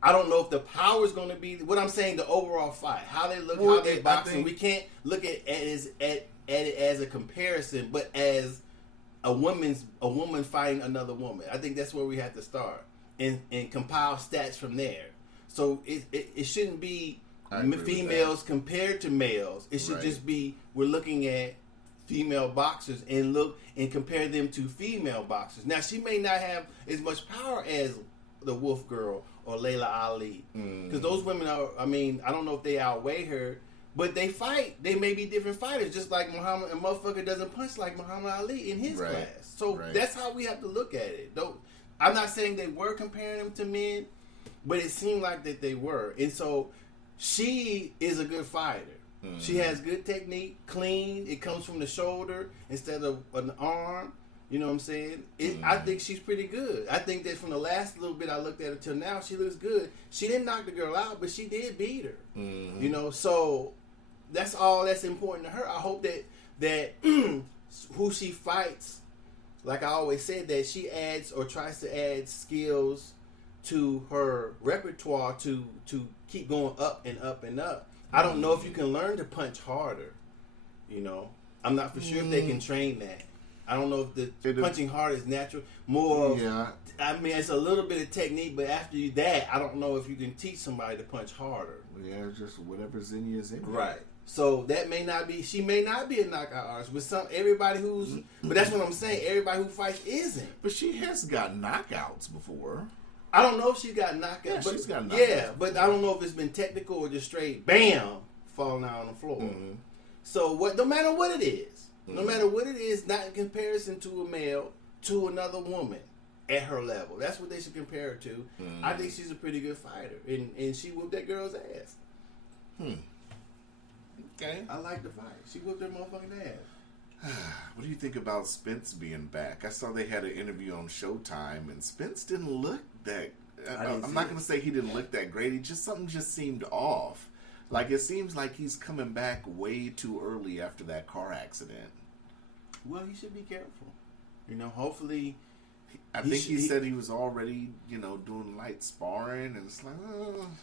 I don't know if the power is going to be what I'm saying. The overall fight, how they look, how they boxing, we can't look at it as a comparison, but as a woman fighting another woman. I think that's where we have to start and compile stats from there. So it shouldn't be females compared to males. It should just be we're looking at female boxers and look and compare them to female boxers. Now, she may not have as much power as the Wolf Girl or Layla Ali, because those women are, I mean, I don't know if they outweigh her, but they fight. They may be different fighters, just like Muhammad. A motherfucker doesn't punch like Muhammad Ali in his class. So that's how we have to look at it. I'm not saying they were comparing them to men, but it seemed like that they were. And so she is a good fighter. She has good technique, clean. It comes from the shoulder instead of an arm. You know what I'm saying? I think she's pretty good. I think that from the last little bit I looked at her till now, she looks good. She didn't knock the girl out, but she did beat her. You know, so that's all that's important to her. I hope that who she fights, like I always said, that she adds or tries to add skills to her repertoire to keep going up and up and up. I don't know if you can learn to punch harder. You know, I'm not for sure if they can train that. I don't know if the punching hard is natural. More of, I mean, it's a little bit of technique, but after that, I don't know if you can teach somebody to punch harder. Yeah, just whatever's in you is in you. Right. So that may not be, she may not be a knockout artist, but everybody who's, but that's what I'm saying, everybody who fights isn't. But she has got knockouts before. I don't know if she's got knockouts. Yeah, but, she's got knockouts. Yeah, but I don't know if it's been technical or just straight, bam, falling out on the floor. So no matter what it is, no matter what it is, not in comparison to a male, to another woman at her level. That's what they should compare her to. I think she's a pretty good fighter, and she whooped that girl's ass. Okay. I like the fight. She whooped her motherfucking ass. What do you think about Spence being back? I saw they had an interview on Showtime, and Spence didn't look that. I'm not going to say he didn't look that great. He something just seemed off. Like, it seems like he's coming back way too early after that car accident. Well, he should be careful. You know, hopefully. I think he said he was already, doing light sparring, and it's like,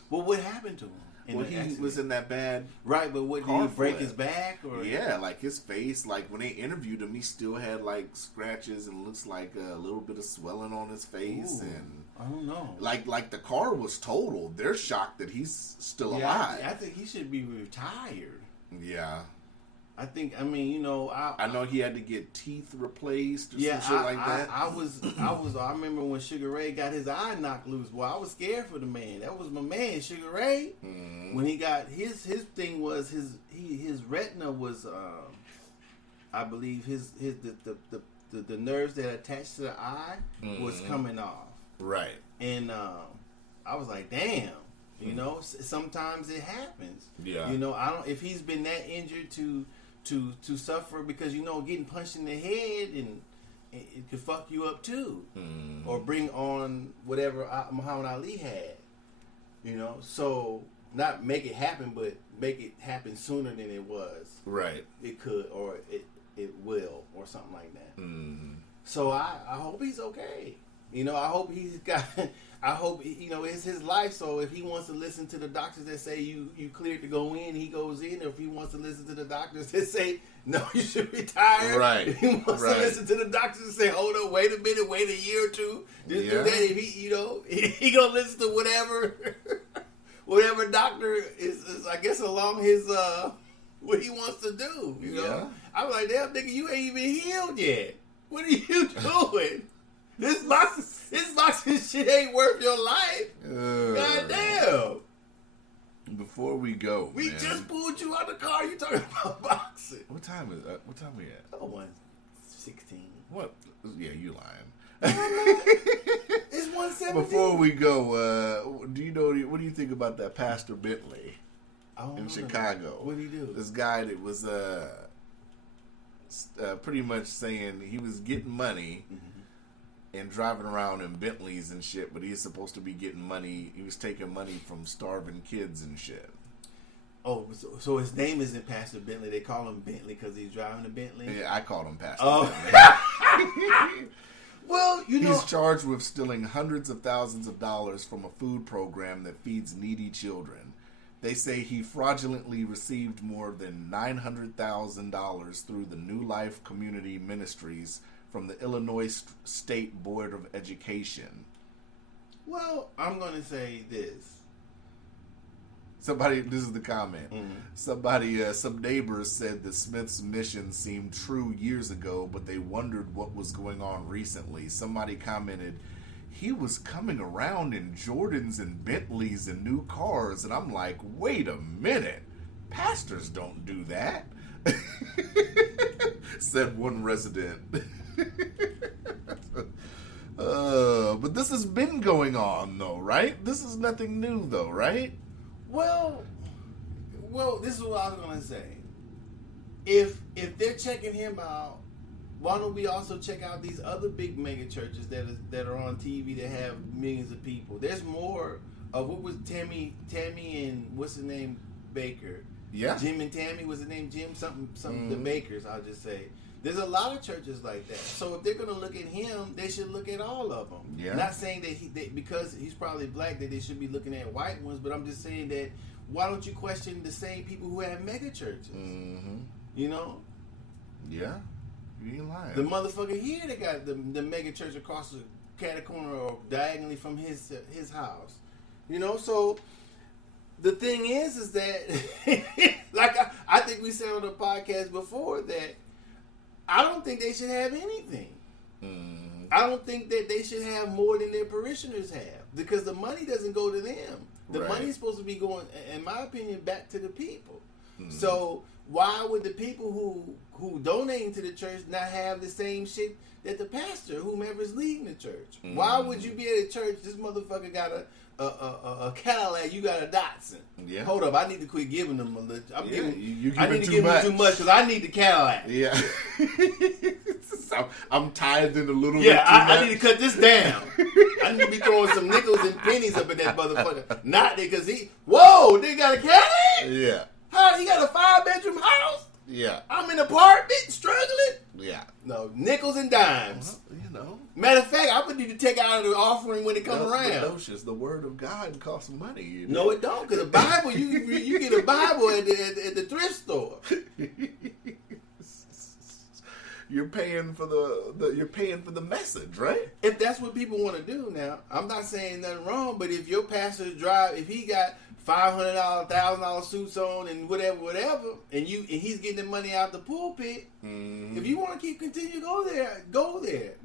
Well, what happened to him? Well, he was in that bad. Right, but what, did he break his back? Or? Yeah, like his face, like when they interviewed him, he still had like scratches and looks like a little bit of swelling on his face. Ooh, and I don't know. Like the car was totaled. They're shocked that he's still alive. I think he should be retired. Yeah. I mean, I know he had to get teeth replaced or some shit like that. I remember when Sugar Ray got his eye knocked loose. Boy, I was scared for the man. That was my man, Sugar Ray. Mm-hmm. When he got his thing was his retina was, I believe the nerves that attached to the eye was coming off. Right. And I was like, damn. Sometimes it happens. Yeah. I don't. If he's been that injured to suffer because getting punched in the head and it could fuck you up too, or bring on whatever Muhammad Ali had. So not make it happen, but make it happen sooner than it was. Right. It could, or it will, or something like that. So I hope he's okay. I hope he's got. I hope it's his life. So if he wants to listen to the doctors that say you cleared to go in, he goes in. Or if he wants to listen to the doctors that say no, you should retire. Right. If he wants to listen to the doctors that say hold up, wait a minute, wait a year or two, just do that. If he gonna listen to whatever doctor is I guess along his what he wants to do. I'm like, damn nigga, you ain't even healed yet. What are you doing? This boxing shit ain't worth your life. God damn. Before we go, we just pulled you out the car. You talking about boxing? What time is that? What time we at? Oh, 1:16. What? Yeah, you lying. It's 1:17. Before we go, do you know what do you think about that Pastor Bentley in Chicago? What did he do? This guy that was pretty much saying he was getting money. And driving around in Bentleys and shit, but he's supposed to be getting money. He was taking money from starving kids and shit. Oh, so his name isn't Pastor Bentley. They call him Bentley because he's driving a Bentley? Yeah, I called him Pastor Bentley. Well, he's charged with stealing hundreds of thousands of dollars from a food program that feeds needy children. They say he fraudulently received more than $900,000 through the New Life Community Ministries from the Illinois State Board of Education. Well, I'm going to say this. This is the comment. Some neighbors said the Smith's mission seemed true years ago, but they wondered what was going on recently. Somebody commented, he was coming around in Jordans and Bentleys and new cars, and I'm like, wait a minute. Pastors don't do that. Said one resident. But this has been going on, though, right? This is nothing new, though, right? Well, this is what I was gonna say. If they're checking him out, why don't we also check out these other big mega churches that are on TV that have millions of people? There's more of what was Tammy and what's his name, Baker. Yeah. Jim and Tammy, was his name Jim? Something. The Bakers, I'll just say. There's a lot of churches like that. So if they're going to look at him, they should look at all of them. Yeah. Not saying that because he's probably black that they should be looking at white ones, but I'm just saying that why don't you question the same people who have mega churches? Mm-hmm. Yeah. You ain't lying. The motherfucker here that got the mega church across the catty corner or diagonally from his house. So the thing is that like I think we said on the podcast before that I don't think they should have anything. I don't think that they should have more than their parishioners have because the money doesn't go to them. The money's supposed to be going, in my opinion, back to the people. So why would the people who donating to the church not have the same shit that the pastor, whomever's leading the church? Why would you be at a church? This motherfucker got a Cadillac, you got a Datsun. Yeah. Hold up, I need to quit giving them a little. I need to too give them too much because I need the Cadillac. Yeah. I'm tithing a little bit. Yeah, I need to cut this down. I need to be throwing some nickels and pennies up in that motherfucker. Not because they got a Cadillac? Yeah. How, he got a 5-bedroom house? Yeah. I'm in an apartment struggling? Yeah. No, nickels and dimes. Well, Matter of fact, I would need to take out of the offering when it comes around. The word of God costs money. No, it don't. Because the Bible, you get a Bible at the thrift store. You're paying for the message, right? If that's what people want to do now, I'm not saying nothing wrong. But if your pastor if he got $500, $1,000 suits on and whatever, and he's getting the money out the pulpit, if you want to continue go there.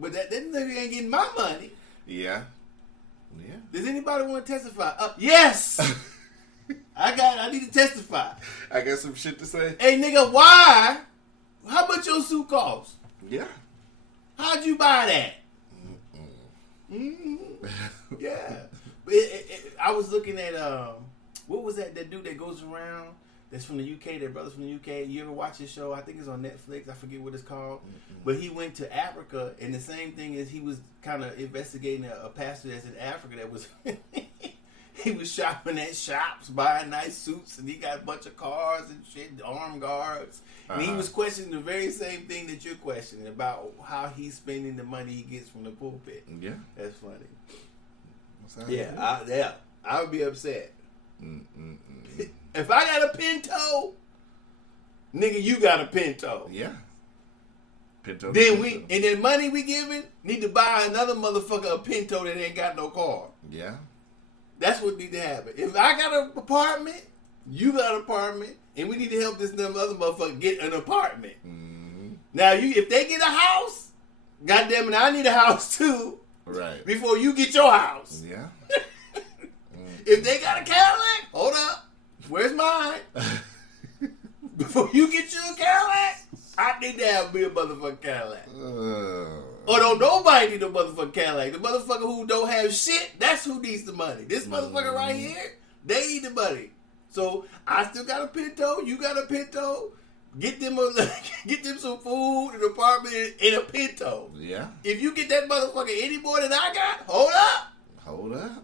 But that nigga ain't getting my money. Yeah. Does anybody want to testify? Yes. I need to testify. I got some shit to say. Hey nigga, why? How much your suit cost? Yeah. How'd you buy that? Yeah. I was looking at what was that dude that goes around that's from the UK, that brother's from the UK. You ever watch his show? I think it's on Netflix. I forget what it's called. But he went to Africa, and the same thing is he was kind of investigating a pastor that's in Africa that was he was shopping at shops, buying nice suits, and he got a bunch of cars and shit, armed guards. And he was questioning the very same thing that you're questioning about how he's spending the money he gets from the pulpit. Yeah. That's funny. Yeah, I would be upset. If I got a Pinto, nigga, you got a Pinto. Yeah. Pinto. Then and then money we giving need to buy another motherfucker a Pinto that ain't got no car. Yeah. That's what need to happen. If I got an apartment, you got an apartment, and we need to help this other motherfucker get an apartment. Now, if they get a house, goddamn it, I need a house too. Right. Before you get your house. Yeah. If they got a Cadillac, hold up. Where's mine? Before you get you a Cadillac, I need to have me a motherfucking Cadillac. Or don't nobody need a motherfucking Cadillac. The motherfucker who don't have shit, that's who needs the money. This motherfucker right here, they need the money. So I still got a Pinto. You got a Pinto. Get them some food, an apartment, and a Pinto. Yeah. If you get that motherfucker any more than I got, hold up.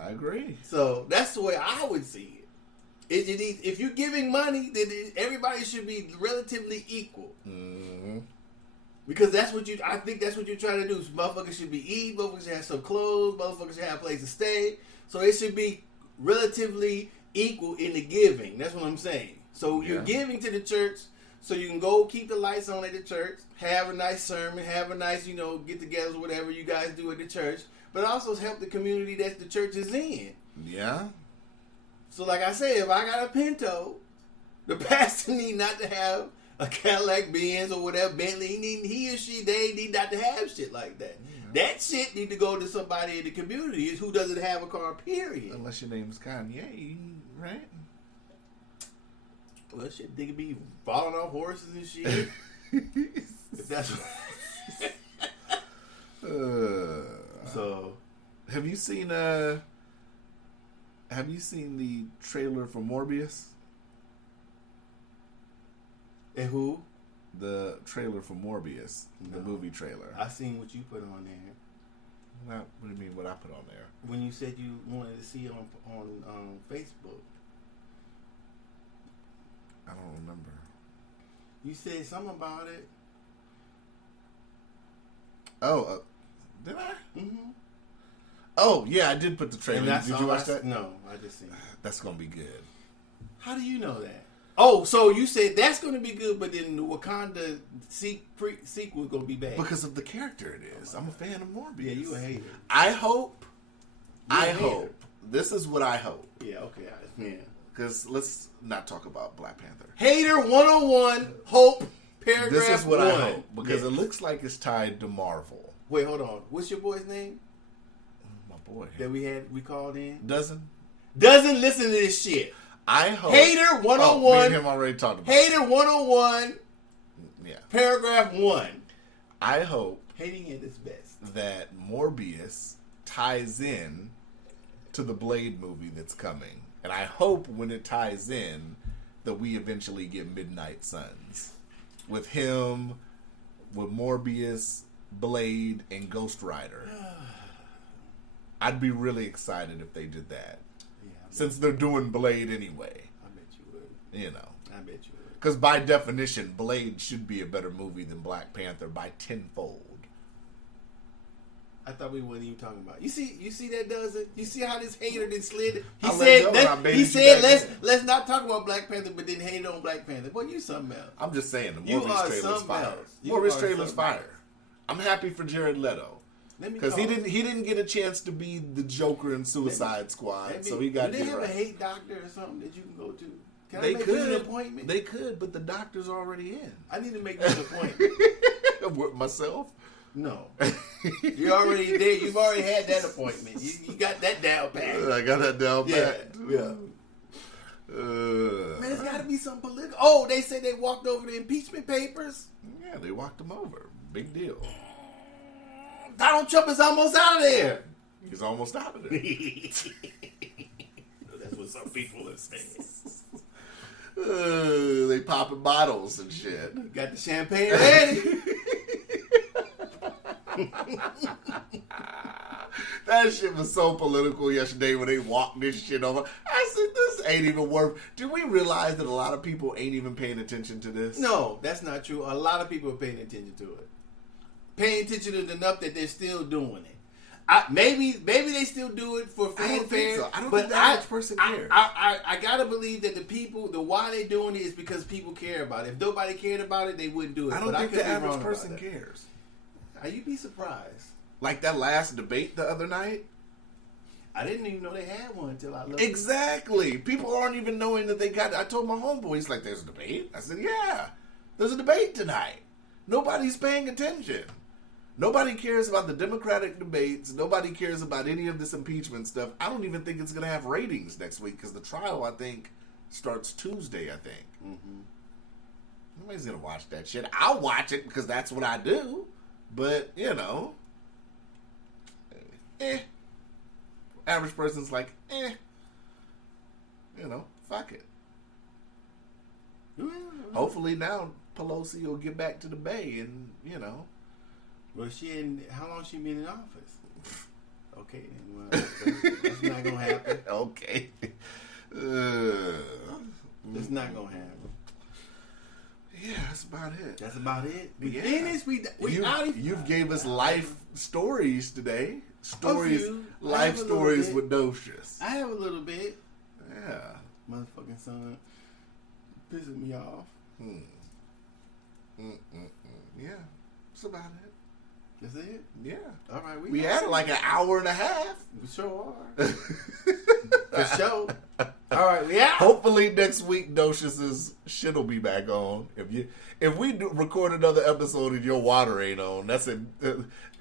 I agree. So that's the way I would see it. If you're giving money, then everybody should be relatively equal. Because I think that's what you're trying to do. Motherfuckers should be eating, motherfuckers should have some clothes, motherfuckers should have a place to stay. So it should be relatively equal in the giving. That's what I'm saying. So you're giving to the church so you can go keep the lights on at the church, have a nice sermon, have a nice, get-togethers, whatever you guys do at the church, but also help the community that the church is in. Yeah. So like I said, if I got a Pinto, the pastor need not to have a Cadillac Benz or whatever, Bentley. They need not to have shit like that. Yeah. That shit need to go to somebody in the community who doesn't have a car, period. Unless your name's Kanye, right? Well, shit, they could be falling off horses and shit. If that's so. Have you seen the trailer for Morbius? And who? The trailer for Morbius, the movie trailer. I seen what you put on there. What do you mean? What I put on there? When you said you wanted to see it on Facebook. I don't remember. You said something about it. Oh, did I? Mm-hmm. Oh, yeah, I did put the trailer. Did you watch that? No, I just seen it. That's going to be good. How do you know that? Oh, so you said that's going to be good, but then the Wakanda sequel is going to be bad. Because of the character it is. I'm a fan of Morbius. Yeah, you a hater. I hope. This is what I hope. Yeah, okay. Yeah. Because let's not talk about Black Panther. Hater 101, hope, paragraph This is what 1. I hope. Because it looks like it's tied to Marvel. Wait, hold on. What's your boy's name? My boy. That we called in? Doesn't Listen to this shit. I hope. Hater 101. Me and him already talked about Hater 101. Yeah. Paragraph 1. I hope Hating at its best. that Morbius ties in to the Blade movie that's coming. And I hope when it ties in that we eventually get Midnight Suns. With him, with Morbius, Blade, and Ghost Rider. I'd be really excited if they did that. Yeah, Since they're doing Blade anyway. I bet you would. You know. I bet you would. Because by definition, Blade should be a better movie than Black Panther by tenfold. I thought we weren't even talking about. You see that does it. You see how this hater then slid. He I let go and I said baited he you said back in. let's not talk about Black Panther, but then hate on Black Panther. Boy, you something else. I'm just saying, the You Morbius are trailer's something fire. else. You Morbius are trailer's something fire. I'm happy for Jared Leto. Because he didn't get a chance to be the Joker in Suicide Squad, so he got Do they it have right. a hate doctor or something that you can go to? Can They I make you could. an appointment? They could, but the doctor's already in. I need to make you an appointment. With myself? No. You're already there. You've already had that appointment. You got that down pat. I got that down pat. Yeah. Man, it's got to be something political. Oh, they said they walked over the impeachment papers. Yeah, they walked him over. Big deal. Donald Trump is almost out of there. He's almost out of there. That's what some people are saying. They popping bottles and shit. Got the champagne ready. That shit was so political yesterday when they walked this shit over. I said, this ain't even worth. Do we realize that a lot of people ain't even paying attention to this? No, that's not true. A lot of people are paying attention to it. Paying attention to it enough that they're still doing it. Maybe they still do it for I don't fanfare. think so. I don't but think the average person cares. I gotta believe that the why they're doing it is because people care about it. If nobody cared about it, they wouldn't do it. I don't but think could the be average wrong about person that. cares. You'd be surprised. Like that last debate the other night? I didn't even know they had one until I looked. Exactly. People aren't even knowing that they got it. I told my homeboy, he's like, there's a debate? I said, yeah. There's a debate tonight. Nobody's paying attention. Nobody cares about the Democratic debates. Nobody cares about any of this impeachment stuff. I don't even think it's going to have ratings next week because the trial, I think, starts Tuesday, I think. Mm-hmm. Nobody's going to watch that shit. I'll watch it because that's what I do. But, you know, average person's like, you know, fuck it. Mm-hmm. Hopefully now Pelosi will get back to the Bay and, you know. Well, how long she been in office? Okay, then. Well, that's not gonna happen. Okay. It's not gonna happen. Yeah, that's about it. That's about it. We Yeah. finished. We out of You've gave us life stories today. Stories, few. I life have a little stories bit. with Docious. I have a little bit. Yeah. Motherfucking son pissing me off. Yeah, that's about it. That's it. Yeah. All right, We had like an hour and a half. We sure are. For sure. All right, we out. Hopefully next week Docious's shit will be back on. If we record another episode and your water ain't on, that's it.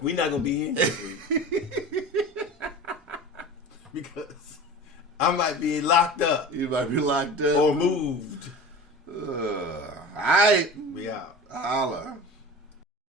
We not gonna be here next week because I might be locked up You might be locked up or moved. All right. We out. Holla.